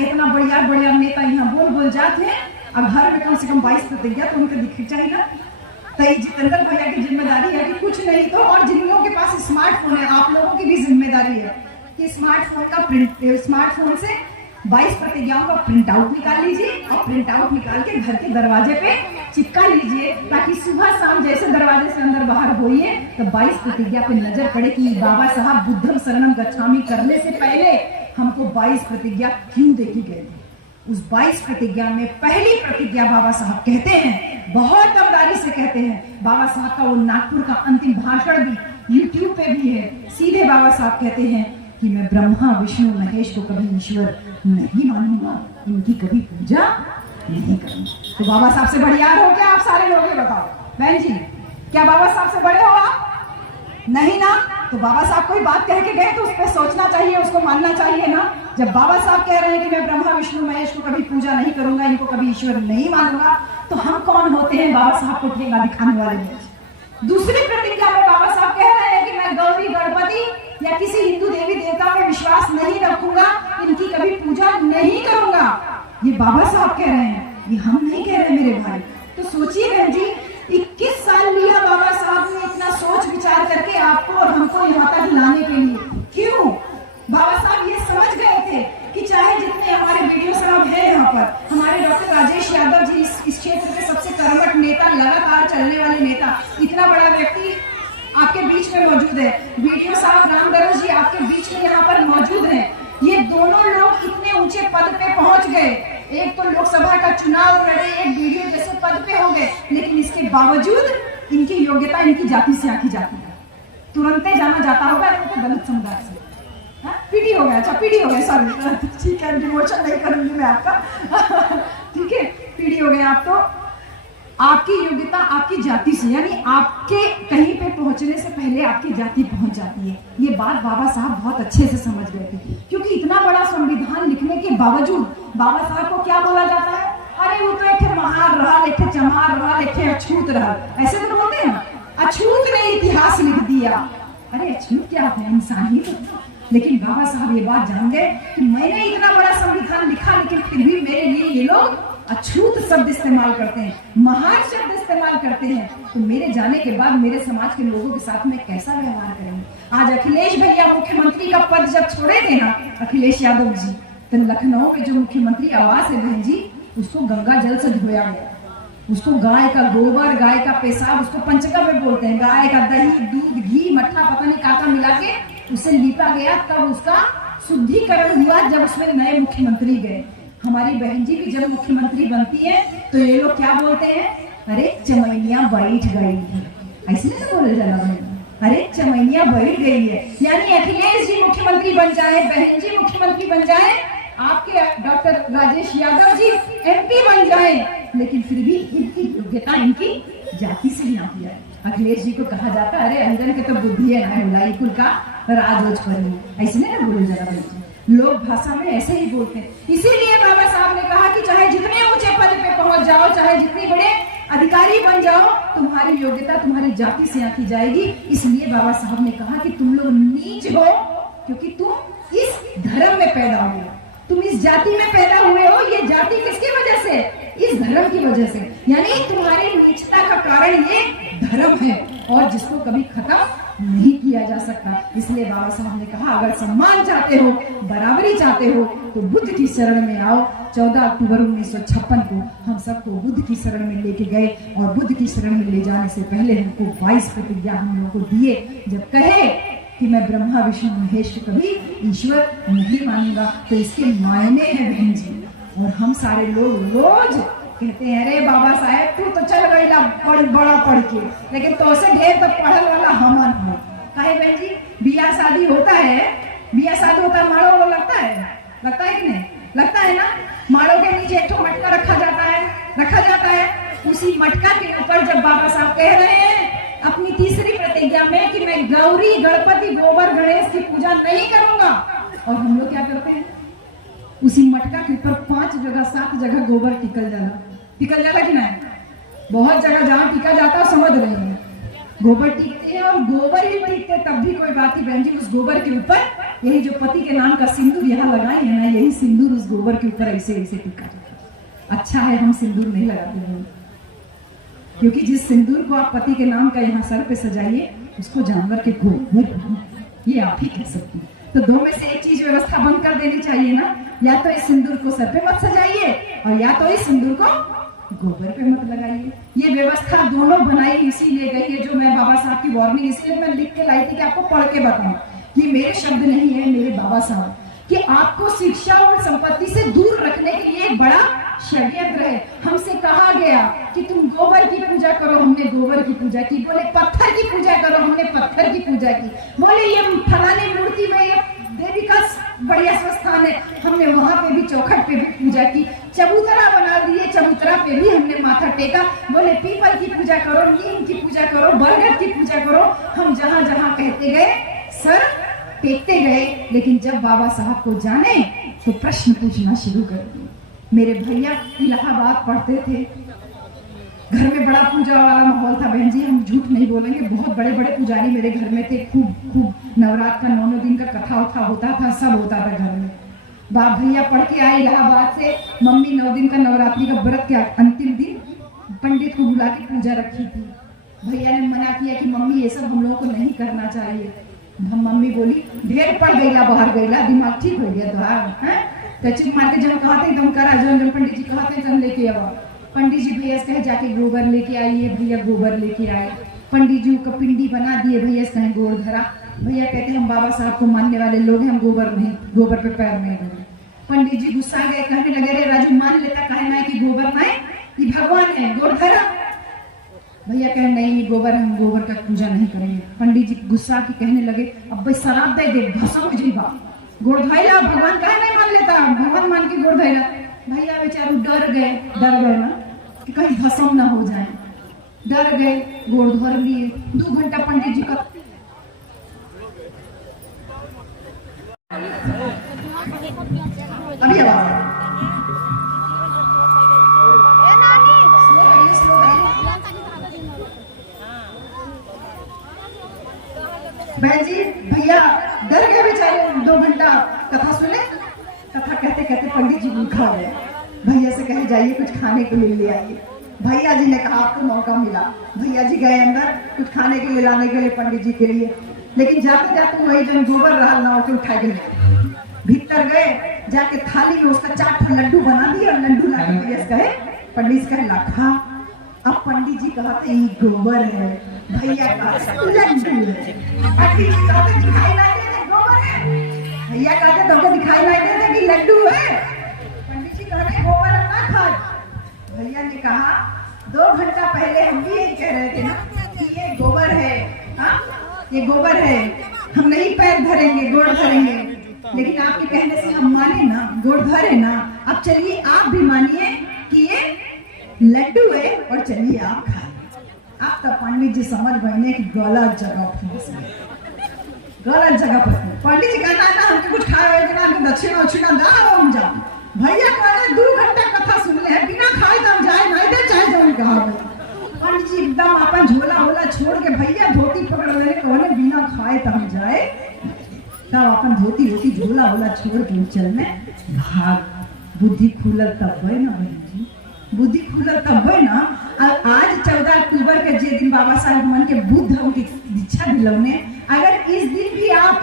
इतना बढ़िया बढ़िया नेता यहाँ बोल बोल जाते हैं, अब घर में कम से कम 22 प्रतिज्ञा तो उनको दिखनी चाहिए ना। तो जितेंद्र भैया की जिम्मेदारी है कि कुछ नहीं तो, और जिन लोगों के पास स्मार्टफोन है आप लोगों की भी जिम्मेदारी है कि स्मार्टफोन से 22 प्रतिज्ञाओं का प्रिंट आउट निकाल लीजिए और प्रिंट आउट निकाल के घर के दरवाजे पे चिपका लीजिए, ताकि सुबह शाम जैसे दरवाजे से अंदर बाहर होइए तो 22 प्रतिज्ञा पे नजर पड़े कि बाबा साहब बुद्धं शरणं गच्छामि करने से पहले हमको 22 प्रतिज्ञा क्यों देखी गई थी। उस 22 प्रतिज्ञा में पहली प्रतिज्ञा बाबा साहब कहते हैं, बहुत दमदारी से कहते हैं, बाबा साहब का वो नागपुर का अंतिम भाषण भी यूट्यूब पे भी है, सीधे बाबा साहब कहते हैं कि मैं ब्रह्मा विष्णु महेश को कभी ईश्वर नहीं मानूंगा, इनकी कभी पूजा नहीं करूंगा। तो बाबा साहब से बढ़िया हो क्या आप सारे लोग? बताओ बहन जी, क्या बाबा साहब से बड़े हो आप? नहीं ना। तो बाबा साहब कोई बात कह के गए तो उस पर सोचना चाहिए, उसको मानना चाहिए ना। जब बाबा साहब कह रहे हैं कि मैं ब्रह्मा विष्णु महेश को कभी पूजा नहीं करूंगा, इनको कभी ईश्वर नहीं मानूंगा, तो हम कौन होते हैं बाबा साहब को ठेंगा दिखाने वाले लोग? दूसरी प्रतिज्ञा में बाबा साहब कह रहे हैं कि मैं गौरी गणपति या किसी हिंदू देवी देवता में विश्वास नहीं रखूंगा, इनकी कभी पूजा नहीं करूंगा। ये बाबा साहब कह रहे हैं, ये हम नहीं कह रहे मेरे भाई। तो सोचिए बहन जी, 21 साल लिया बाबा साहब ने इतना सोच विचार करके आपको और हमको यहाँ तक लाने के लिए। क्यों? बाबा साहब ये समझ गए थे कि चाहे जितने बीच में मौजूद है, बीडीओ साहब रामदरस जी आपके बीच में यहाँ पर मौजूद हैं। ये दोनों लोग इतने ऊंचे पद पे पहुंच गए, एक तो लोकसभा का चुनाव लड़े, एक बीडीओ जैसे पद पे हो गए, लेकिन इसके बावजूद इनकी योग्यता इनकी जाति से आकी जाती है। तुरंत ही जाना जाता होगा इनके दलित समुदाय से। पीडी हो गया, अच्छा पीडी हो गया, सॉरी, ठीक है, डिमोशन नहीं करूंगी मैं आपका, ठीक है, पीडी हो गए आप। तो आपकी योग्यता आपकी जाति से, यानी आपके कहीं पे पहुंचने से पहले आपकी जाति पहुंच जाती है। ये बात बाबा साहब बहुत अच्छे से समझ गए थे, क्योंकि इतना बड़ा संविधान लिखने के बावजूद बाबा साहब को क्या बोला जाता है, अरे वो तो एक महार रहा, एक चमार रहा, एक अछूत रहा, ऐसे तो बोलते हैं ना, अछूत ने इतिहास लिख दिया। अरे अछूत क्या है, इंसान ही तो। लेकिन बाबा साहब ये बात जान गए कि मैंने इतना बड़ा संविधान लिखा, लेकिन फिर भी मेरे लिए ये लोग अछूत शब्द इस्तेमाल करते हैं, महान शब्द इस्तेमाल करते हैं, तो मेरे जाने के बाद मेरे समाज के लोगों के साथ में कैसा व्यवहार करेंगे। आज अखिलेश भैया मुख्यमंत्री का पद जब छोड़े थे ना, अखिलेश यादव जी, तो लखनऊ में जो मुख्यमंत्री आवास है बहन जी, उसको गंगा जल से धोया गया, उसको गाय का गोबर, गाय का पेशाब, उसको पंचगव्य बोलते हैं, गाय का दही, दूध, घी, मट्ठा, पता नहीं काका मिला के उसे लीपा गया, तब उसका शुद्धिकरण हुआ जब उसमें नए मुख्यमंत्री गए। हमारी बहन जी भी जब मुख्यमंत्री बनती है तो ये लोग क्या बोलते हैं, अरे चमैनिया बैठ गई है, ऐसे नहीं तो बोले जाना बहन, अरे चमैनिया बैठ गई है। यानी अखिलेश जी मुख्यमंत्री बन जाए, बहन जी मुख्यमंत्री बन जाए, आपके डॉक्टर राजेश यादव जी एमपी बन जाए, लेकिन फिर भी इनकी योग्यता इनकी जाति से ही आती है। अखिलेश जी को कहा जाता है, अरे अंजन के तो बुद्धि है ना, उलाई कुल का राजोज पर, ऐसे नहीं ना बोले जाता बहन, लोग भाषा में ऐसे ही बोलते हैं। इसीलिए बाबा साहब ने कहा कि चाहे जितने ऊंचे पद पे पहुंच जाओ, चाहे जितने बड़े अधिकारी बन जाओ, तुम्हारी योग्यता तुम्हारी जाति से आंकी जाएगी। इसलिए बाबा साहब ने कहा कि तुम लोग नीच हो क्योंकि तुम इस धर्म में पैदा हुए, तुम इस जाति में पैदा हुए हो। ये जाति किसकी वजह से, इस धर्म की वजह से, यानी तुम्हारी नीचता का कारण ये धर्म है और जिसको कभी खत्म नहीं किया जा सकता। इसलिए बाबा साहब ने कहा, अगर सम्मान चाहते हो, बराबरी चाहते हो, तो बुद्ध की शरण में आओ। 14 अक्टूबर 1956 को हम सबको बुद्ध की शरण में लेके गए, और बुद्ध की शरण में ले जाने से पहले हमको 22 प्रतिज्ञा हम लोगों को दिए। जब कहे कि मैं ब्रह्मा विष्णु महेश को कभी ईश्वर नहीं मानूंगा, तो इसके मायने हैं बहन जी। और हम सारे लोग रोज कहते हैं, अरे बाबा साहेब तू तो चल गई बड़ा पढ़ के, लेकिन तो से ढेर तो पढ़ल वाला हमन हो। कहे बहन जी, बियाह शादी होता है, बियाह शादी होता है, माड़ो वो लगता है, लगता है कि नहीं, लगता है ना। माड़ो के नीचे एक मटका रखा जाता है, उसी मटका के ऊपर जब बाबा साहब कह रहे हैं अपनी तीसरी प्रतिज्ञा में कि मैं गौरी, गणपति, गोबर, गणेश की पूजा नहीं करूंगा, और हम लोग क्या करते हैं, उसी मटका के ऊपर 5 जगह 7 जगह गोबर टिकल जाला कि नहीं, बहुत जगह जहाँ टिका जाता है समझ रहे हैं, गोबर टीकते हैं। और गोबर ही टीकते तब भी कोई बात नहीं बहन जी, उस गोबर के ऊपर यही जो पति के नाम का सिंदूर यहाँ लगाए है ना, यही सिंदूर उस गोबर के ऊपर ऐसे ऐसे टिका जाता है। अच्छा है हम सिंदूर नहीं लगाते हैं, क्योंकि जिस सिंदूर को आप पति के नाम का यहाँ सर पे सजाइए, उसको जानवर के गोबर, ये आप ही कह सकती है। तो दो में से एक चीज व्यवस्था बंद कर देनी चाहिए ना, या तो इस सिंदूर को सर पे मत सजाइए, और या तो इस सिंदूर को गोबर पे मत लगाइए। ये व्यवस्था दोनों बनाई इसीलिए गई है, जो मैं बाबा साहब की वार्निंग इसलिए मैं लिख के लाई थी कि आपको पढ़ के बताऊं, कि मेरे शब्द नहीं है, मेरे बाबा साहब, कि आपको शिक्षा और संपत्ति से दूर रखने के लिए एक बड़ा षड्यंत्र है। हमसे कहा गया कि तुम गोबर की पूजा करो, हमने गोबर की पूजा की। बोले पत्थर की पूजा करो, हमने पत्थर की पूजा की। बोले ये फलाने मूर्ति में ये देवी का बढ़िया स्थान है, हमने वहां पे भी चौखट पे भी पूजा की। चबूतरा बना दिए, चबूतरा पे भी हमने माथा टेका। बोले पीपल की पूजा करो, नीम की पूजा करो, बरगद की पूजा करो। हम जहां जहां कहते गए सर टेकते गए, लेकिन जब बाबा साहब को जाने तो प्रश्न पूछना शुरू कर दिए। मेरे भैया इलाहाबाद पढ़ते थे, घर में बड़ा पूजा वाला माहौल था बहन जी, हम झूठ नहीं बोलेंगे, बहुत बड़े बड़े पुजारी मेरे घर में थे। खूब नवरात्र का 9 दिन का कथा होता था, सब होता था घर में। बाप भैया पढ़ के आए इलाहाबाद से, मम्मी 9 दिन का नवरात्रि का व्रत के अंतिम दिन पंडित को बुला के पूजा रखी थी। भैया ने मना किया कि मम्मी ये सब हम लोगों को नहीं करना चाहिए। हम मम्मी बोली ढेर पड़ गईला, बाहर गईला, दिमाग ठीक हो गया तुम्हारा, तो चुप मार के जब कहते एकदम करा, जब पंडित जी कहते हैं लेके आओ। पंडित जी भैया कहे जाके गोबर लेके आइए, भैया गोबर लेके आए। पंडित जी को पिंडी बना दिए, भैया से कहें गोड़ धरा। भैया कहते हम बाबा साहब को मानने वाले लोग हैं, हम गोबर पे पैर नहीं धरे। पंडित जी गुस्सा गए, कहने लगे अरे राजू मान लेता कहे ना कि गोबर ना है, ये भगवान है, गोड़ धरा। भैया कहे नहीं गोबर है, हम गोबर का पूजा नहीं करेंगे। पंडित जी गुस्सा की कहने लगे अब भाई शराब दे दे भसम जीवा गोड़ धैला, भगवान कहे नहीं मान लेता, भगवान मान के गोड़ धैला। भैया बेचारू डर गए ना कि कहीं भसम ना हो जाए, डर गए, गोड़ धर लिए। 2 घंटा पंडित जी का अभी आवाज बहन जी, भैया डर गए बेचारे, 2 घंटा कथा सुने। कथा कहते कहते पंडित जी भूखा गए। भैया से कहे जाइए कुछ खाने के लिए ले आइए। भैया जी ने कहा आपको मौका मिला। भैया जी गए अंदर कुछ खाने के लिए लाने के लिए पंडित जी के लिए, लेकिन जाते जाते वही जो गोबर रहा ना उसे उठा के भीतर गए, जाके थाली में उसका 4 लड्डू बना दिया और लड्डू ला के भैया से कहे, पंडित से कहे लाखा। अब पंडित जी कहते ये गोबर है, भैया का लड्डू है। पंडित जी कहते दिखाई नहीं देते गोबर है, भैया कहते तुमको दिखाई नहीं देते कि लड्डू है। पंडित जी कहते गोबर है ना खा। भैया ने कहा 2 घंटा पहले हम भी यही कह रहे थे ना कि ये गोबर है, हाँ ये गोबर है, हम नहीं पैर धरेंगे गोड़ धरेंगे, लेकिन आपके कहने से हम माने ना, गोड़ धरे ना। अब चलिए आप भी मानिए कि ये लड्डू है और चलिए आप खाइए। आप तो पंडित जी समझ गए कि गलत जगह फंस गए, गलत जगह पर। पंडित जी कहना ना हमको कुछ खाए हमको दक्षिणा उछिणा ना हम जा। भैया कहने 2 घंटा कथा सुन ले बिना खाए तो हम जाए नहीं दे चाहे जो कहा। पंडित जी एकदम अपन झोला वोला छोड़ के भैया धोती पकड़ ले कहने बिना खाए तो हम जाए, तब अपन धोती वोती झोला वोला छोड़ के चलने भाग। बुद्धि खुलल तब है ना बहन जी, बुद्धि खुलल तब है ना। आज 14 अक्टूबर के जे दिन बाबा साहब मन के बुद्ध उनकी दीक्षा दिलौने, अगर इस दिन भी आप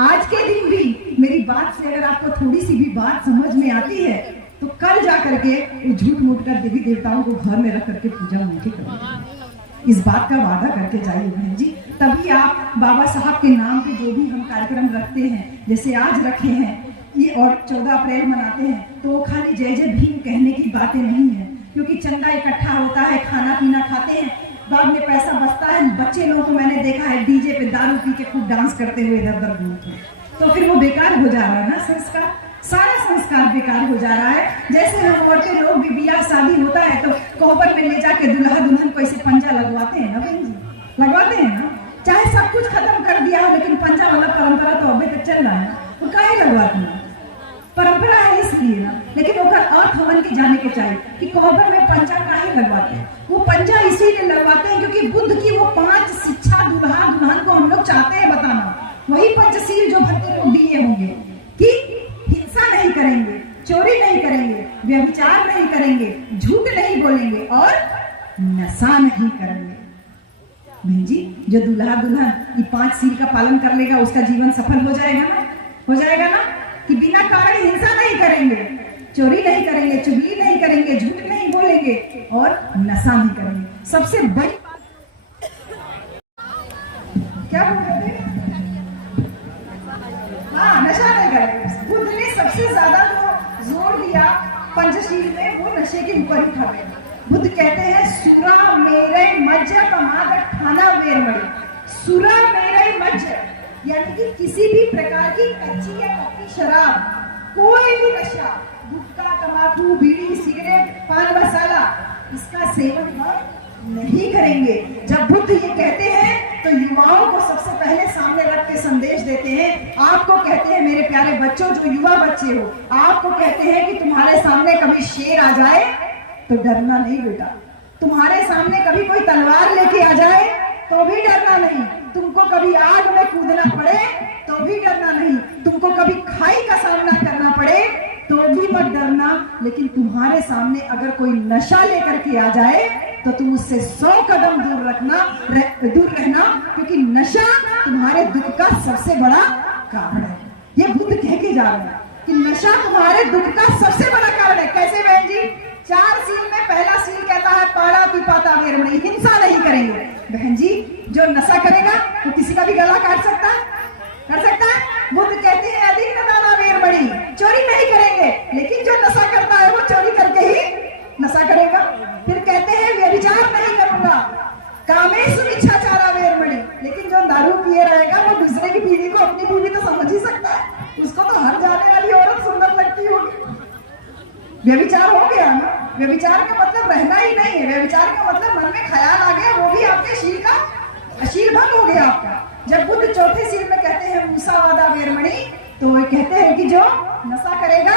आज के दिन भी मेरी बात से अगर आपको थोड़ी सी भी बात समझ में आती है तो कल जा करके वो झूठ मूठ कर देवी देवताओं को घर में रख करके पूजा उनकी करेंगे। इस बात का वादा करके जाइए बहन जी, तभी आप बाबा साहब के नाम पे जो भी हम कार्यक्रम रखते हैं, जैसे आज रखे हैं ये और 14 अप्रैल मनाते हैं, तो वो खाली जय जय भीम कहने की बातें नहीं है, क्योंकि चंदा इकट्ठा होता है, खाना पीना खाते हैं, बाद में पैसा बचता है। बच्चे लोगों को मैंने देखा है डीजे पे दारू पी के खूब डांस करते हुए इधर उधर घूमते हैं, तो फिर वो बेकार हो जा रहा है ना संस्कार, सारा संस्कार बेकार हो जा रहा है। जैसे हम औरतें लोग भी ब्याह शादी होता है तो कोहबर में ले जाके दुल्हा दुल्हन को ऐसे पंजा लगवाते हैं ना बहन जी, लगवाते हैं ना। चाहे सब कुछ खत्म कर दिया हो लेकिन पंजा वाला परंपरा तो अभी तक चल रहा है, वो काहे लगवाते हैं, परंपरा है इसलिए ना। लेकिन वो अर्थ हमन के जाने के चाहिए कि कोहबर में पंजा काहे लगवाते हैं। वो पंजा इसीलिए लगवाते हैं क्योंकि बुद्ध की वो 5 शिक्षा दुल्हा दुल्हन को हम लोग चाहते हैं बताना, वही पंचशील जो भक्ति लोग दिए होंगे कि हिंसा नहीं करेंगे, चोरी नहीं करेंगे, व्यभिचार नहीं करेंगे, झूठ नहीं बोलेंगे और नशा नहीं करेंगे। बहन जी, जो दूल्हा दुल्हन ये 5 सील का पालन कर लेगा उसका जीवन सफल हो जाएगा ना, हो जाएगा ना, कि बिना कारण हिंसा नहीं करेंगे, चोरी नहीं करेंगे, चुगली नहीं करेंगे, झूठ नहीं बोलेंगे और नशा नहीं करेंगे। सबसे बड़ी क्या बोल रहे थे? हाँ, नशा नहीं करेंगे। बुद्ध ने सबसे ज्यादा जो जोर दिया पंचशील में वो नशे के ऊपर ही था। बुद्ध कहते हैं सुरा मेरे मज्जा कमाद खाना वेर मरे। सुरा मेरे मज्जा यानी कि किसी भी प्रकार की कच्ची या पक्की शराब, कोई भी नशा, गुटखा, तंबाकू, बीड़ी, सिगरेट, पान मसाला, इसका सेवन हम नहीं करेंगे। जब बुद्ध ये कहते हैं तो युवाओं को सबसे पहले सामने रख के संदेश देते हैं। आपको कहते हैं मेरे प्यारे बच्चों, जो युवा बच्चे हो, आपको कहते हैं कि तुम्हारे सामने कभी शेर आ जाए तो डरना नहीं बेटा, तुम्हारे सामने कभी कोई तलवार लेके आ जाए तो भी डरना नहीं, तुमको कभी आग में कूदना पड़े तो भी डरना नहीं, तुमको कभी खाई का सामना करना पड़े तो भी मत डरना। लेकिन तुम्हारे सामने अगर कोई नशा लेकर के आ जाए तो तुम उससे 100 कदम दूर रहना, क्योंकि नशा तुम्हारे दुख का सबसे बड़ा कारण है। ये बुद्ध कह के जा रहे हैं कि नशा तुम्हारे दुख का सबसे बड़ा कारण है। कैसे बहन जी? 4 सील में पहला सील कहता है पाड़ा पिपाता वेरमणि, हिंसा नहीं करेंगे। बहन जी, जो नशा करेगा वो किसी का भी गला काट सकता है, कर सकता है। बुद्ध कहते हैं अधिक न दाना वेर बड़ी, चोरी नहीं करेंगे, लेकिन जो नशा करता है वो चोरी करके ही नशा करेगा। फिर कहते हैं व्यभिचार नहीं करूंगा, कामेषु मिच्छाचारा वेर बड़ी, लेकिन जो दारू पिए रहेगा वो दूसरे की बीवी को अपनी बीवी तो समझ ही सकता है, उसको तो हर जाने वाली औरत सुंदर लगती होगी। व्यभिचार हो गया ना। व्यभिचार का मतलब रहना ही नहीं है, व्यभिचार का मतलब मन में ख्याल आ गया, वो भी आपके शील भंग हो गया आपका। जब बुद्ध चौथे शील में कहते हैं मूसावादा वेरमणि, तो वो कहते हैं कि जो नशा करेगा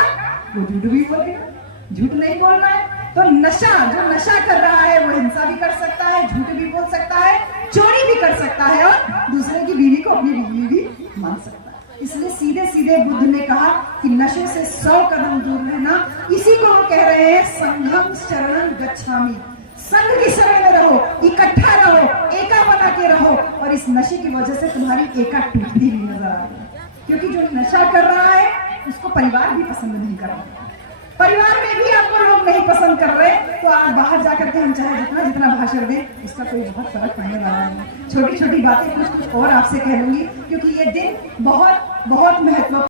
वो झूठ भी बोलेगा, झूठ नहीं बोलना है। तो नशा, जो नशा कर रहा है वो हिंसा भी कर सकता है, झूठ भी बोल सकता है, चोरी भी कर सकता है और दूसरे की बीवी को अपनी बीवी भी मान सकता है। इसलिए सीधे सीधे बुद्ध ने कहा कि नशे से 100 कदम दूर रहना, इसी को हम कह रहे हैं संघम शरणं गच्छामि। संघ की शरण में रहो, इकट्ठा रहो, एका बना के रहो, और इस नशे की वजह से तुम्हारी एका टूटती हुई नजर आ रही है। क्योंकि जो नशा कर रहा है उसको परिवार भी पसंद नहीं कर रहा, परिवार में भी आपको लोग नहीं पसंद कर रहे, तो आप बाहर जाकर के हम चाहे जितना जितना भाषण दें उसका कोई बहुत फर्क पड़ने वाला नहीं। छोटी छोटी बातें कुछ कुछ और आपसे कह लूंगी, क्योंकि ये दिन बहुत बहुत महत्वपूर्ण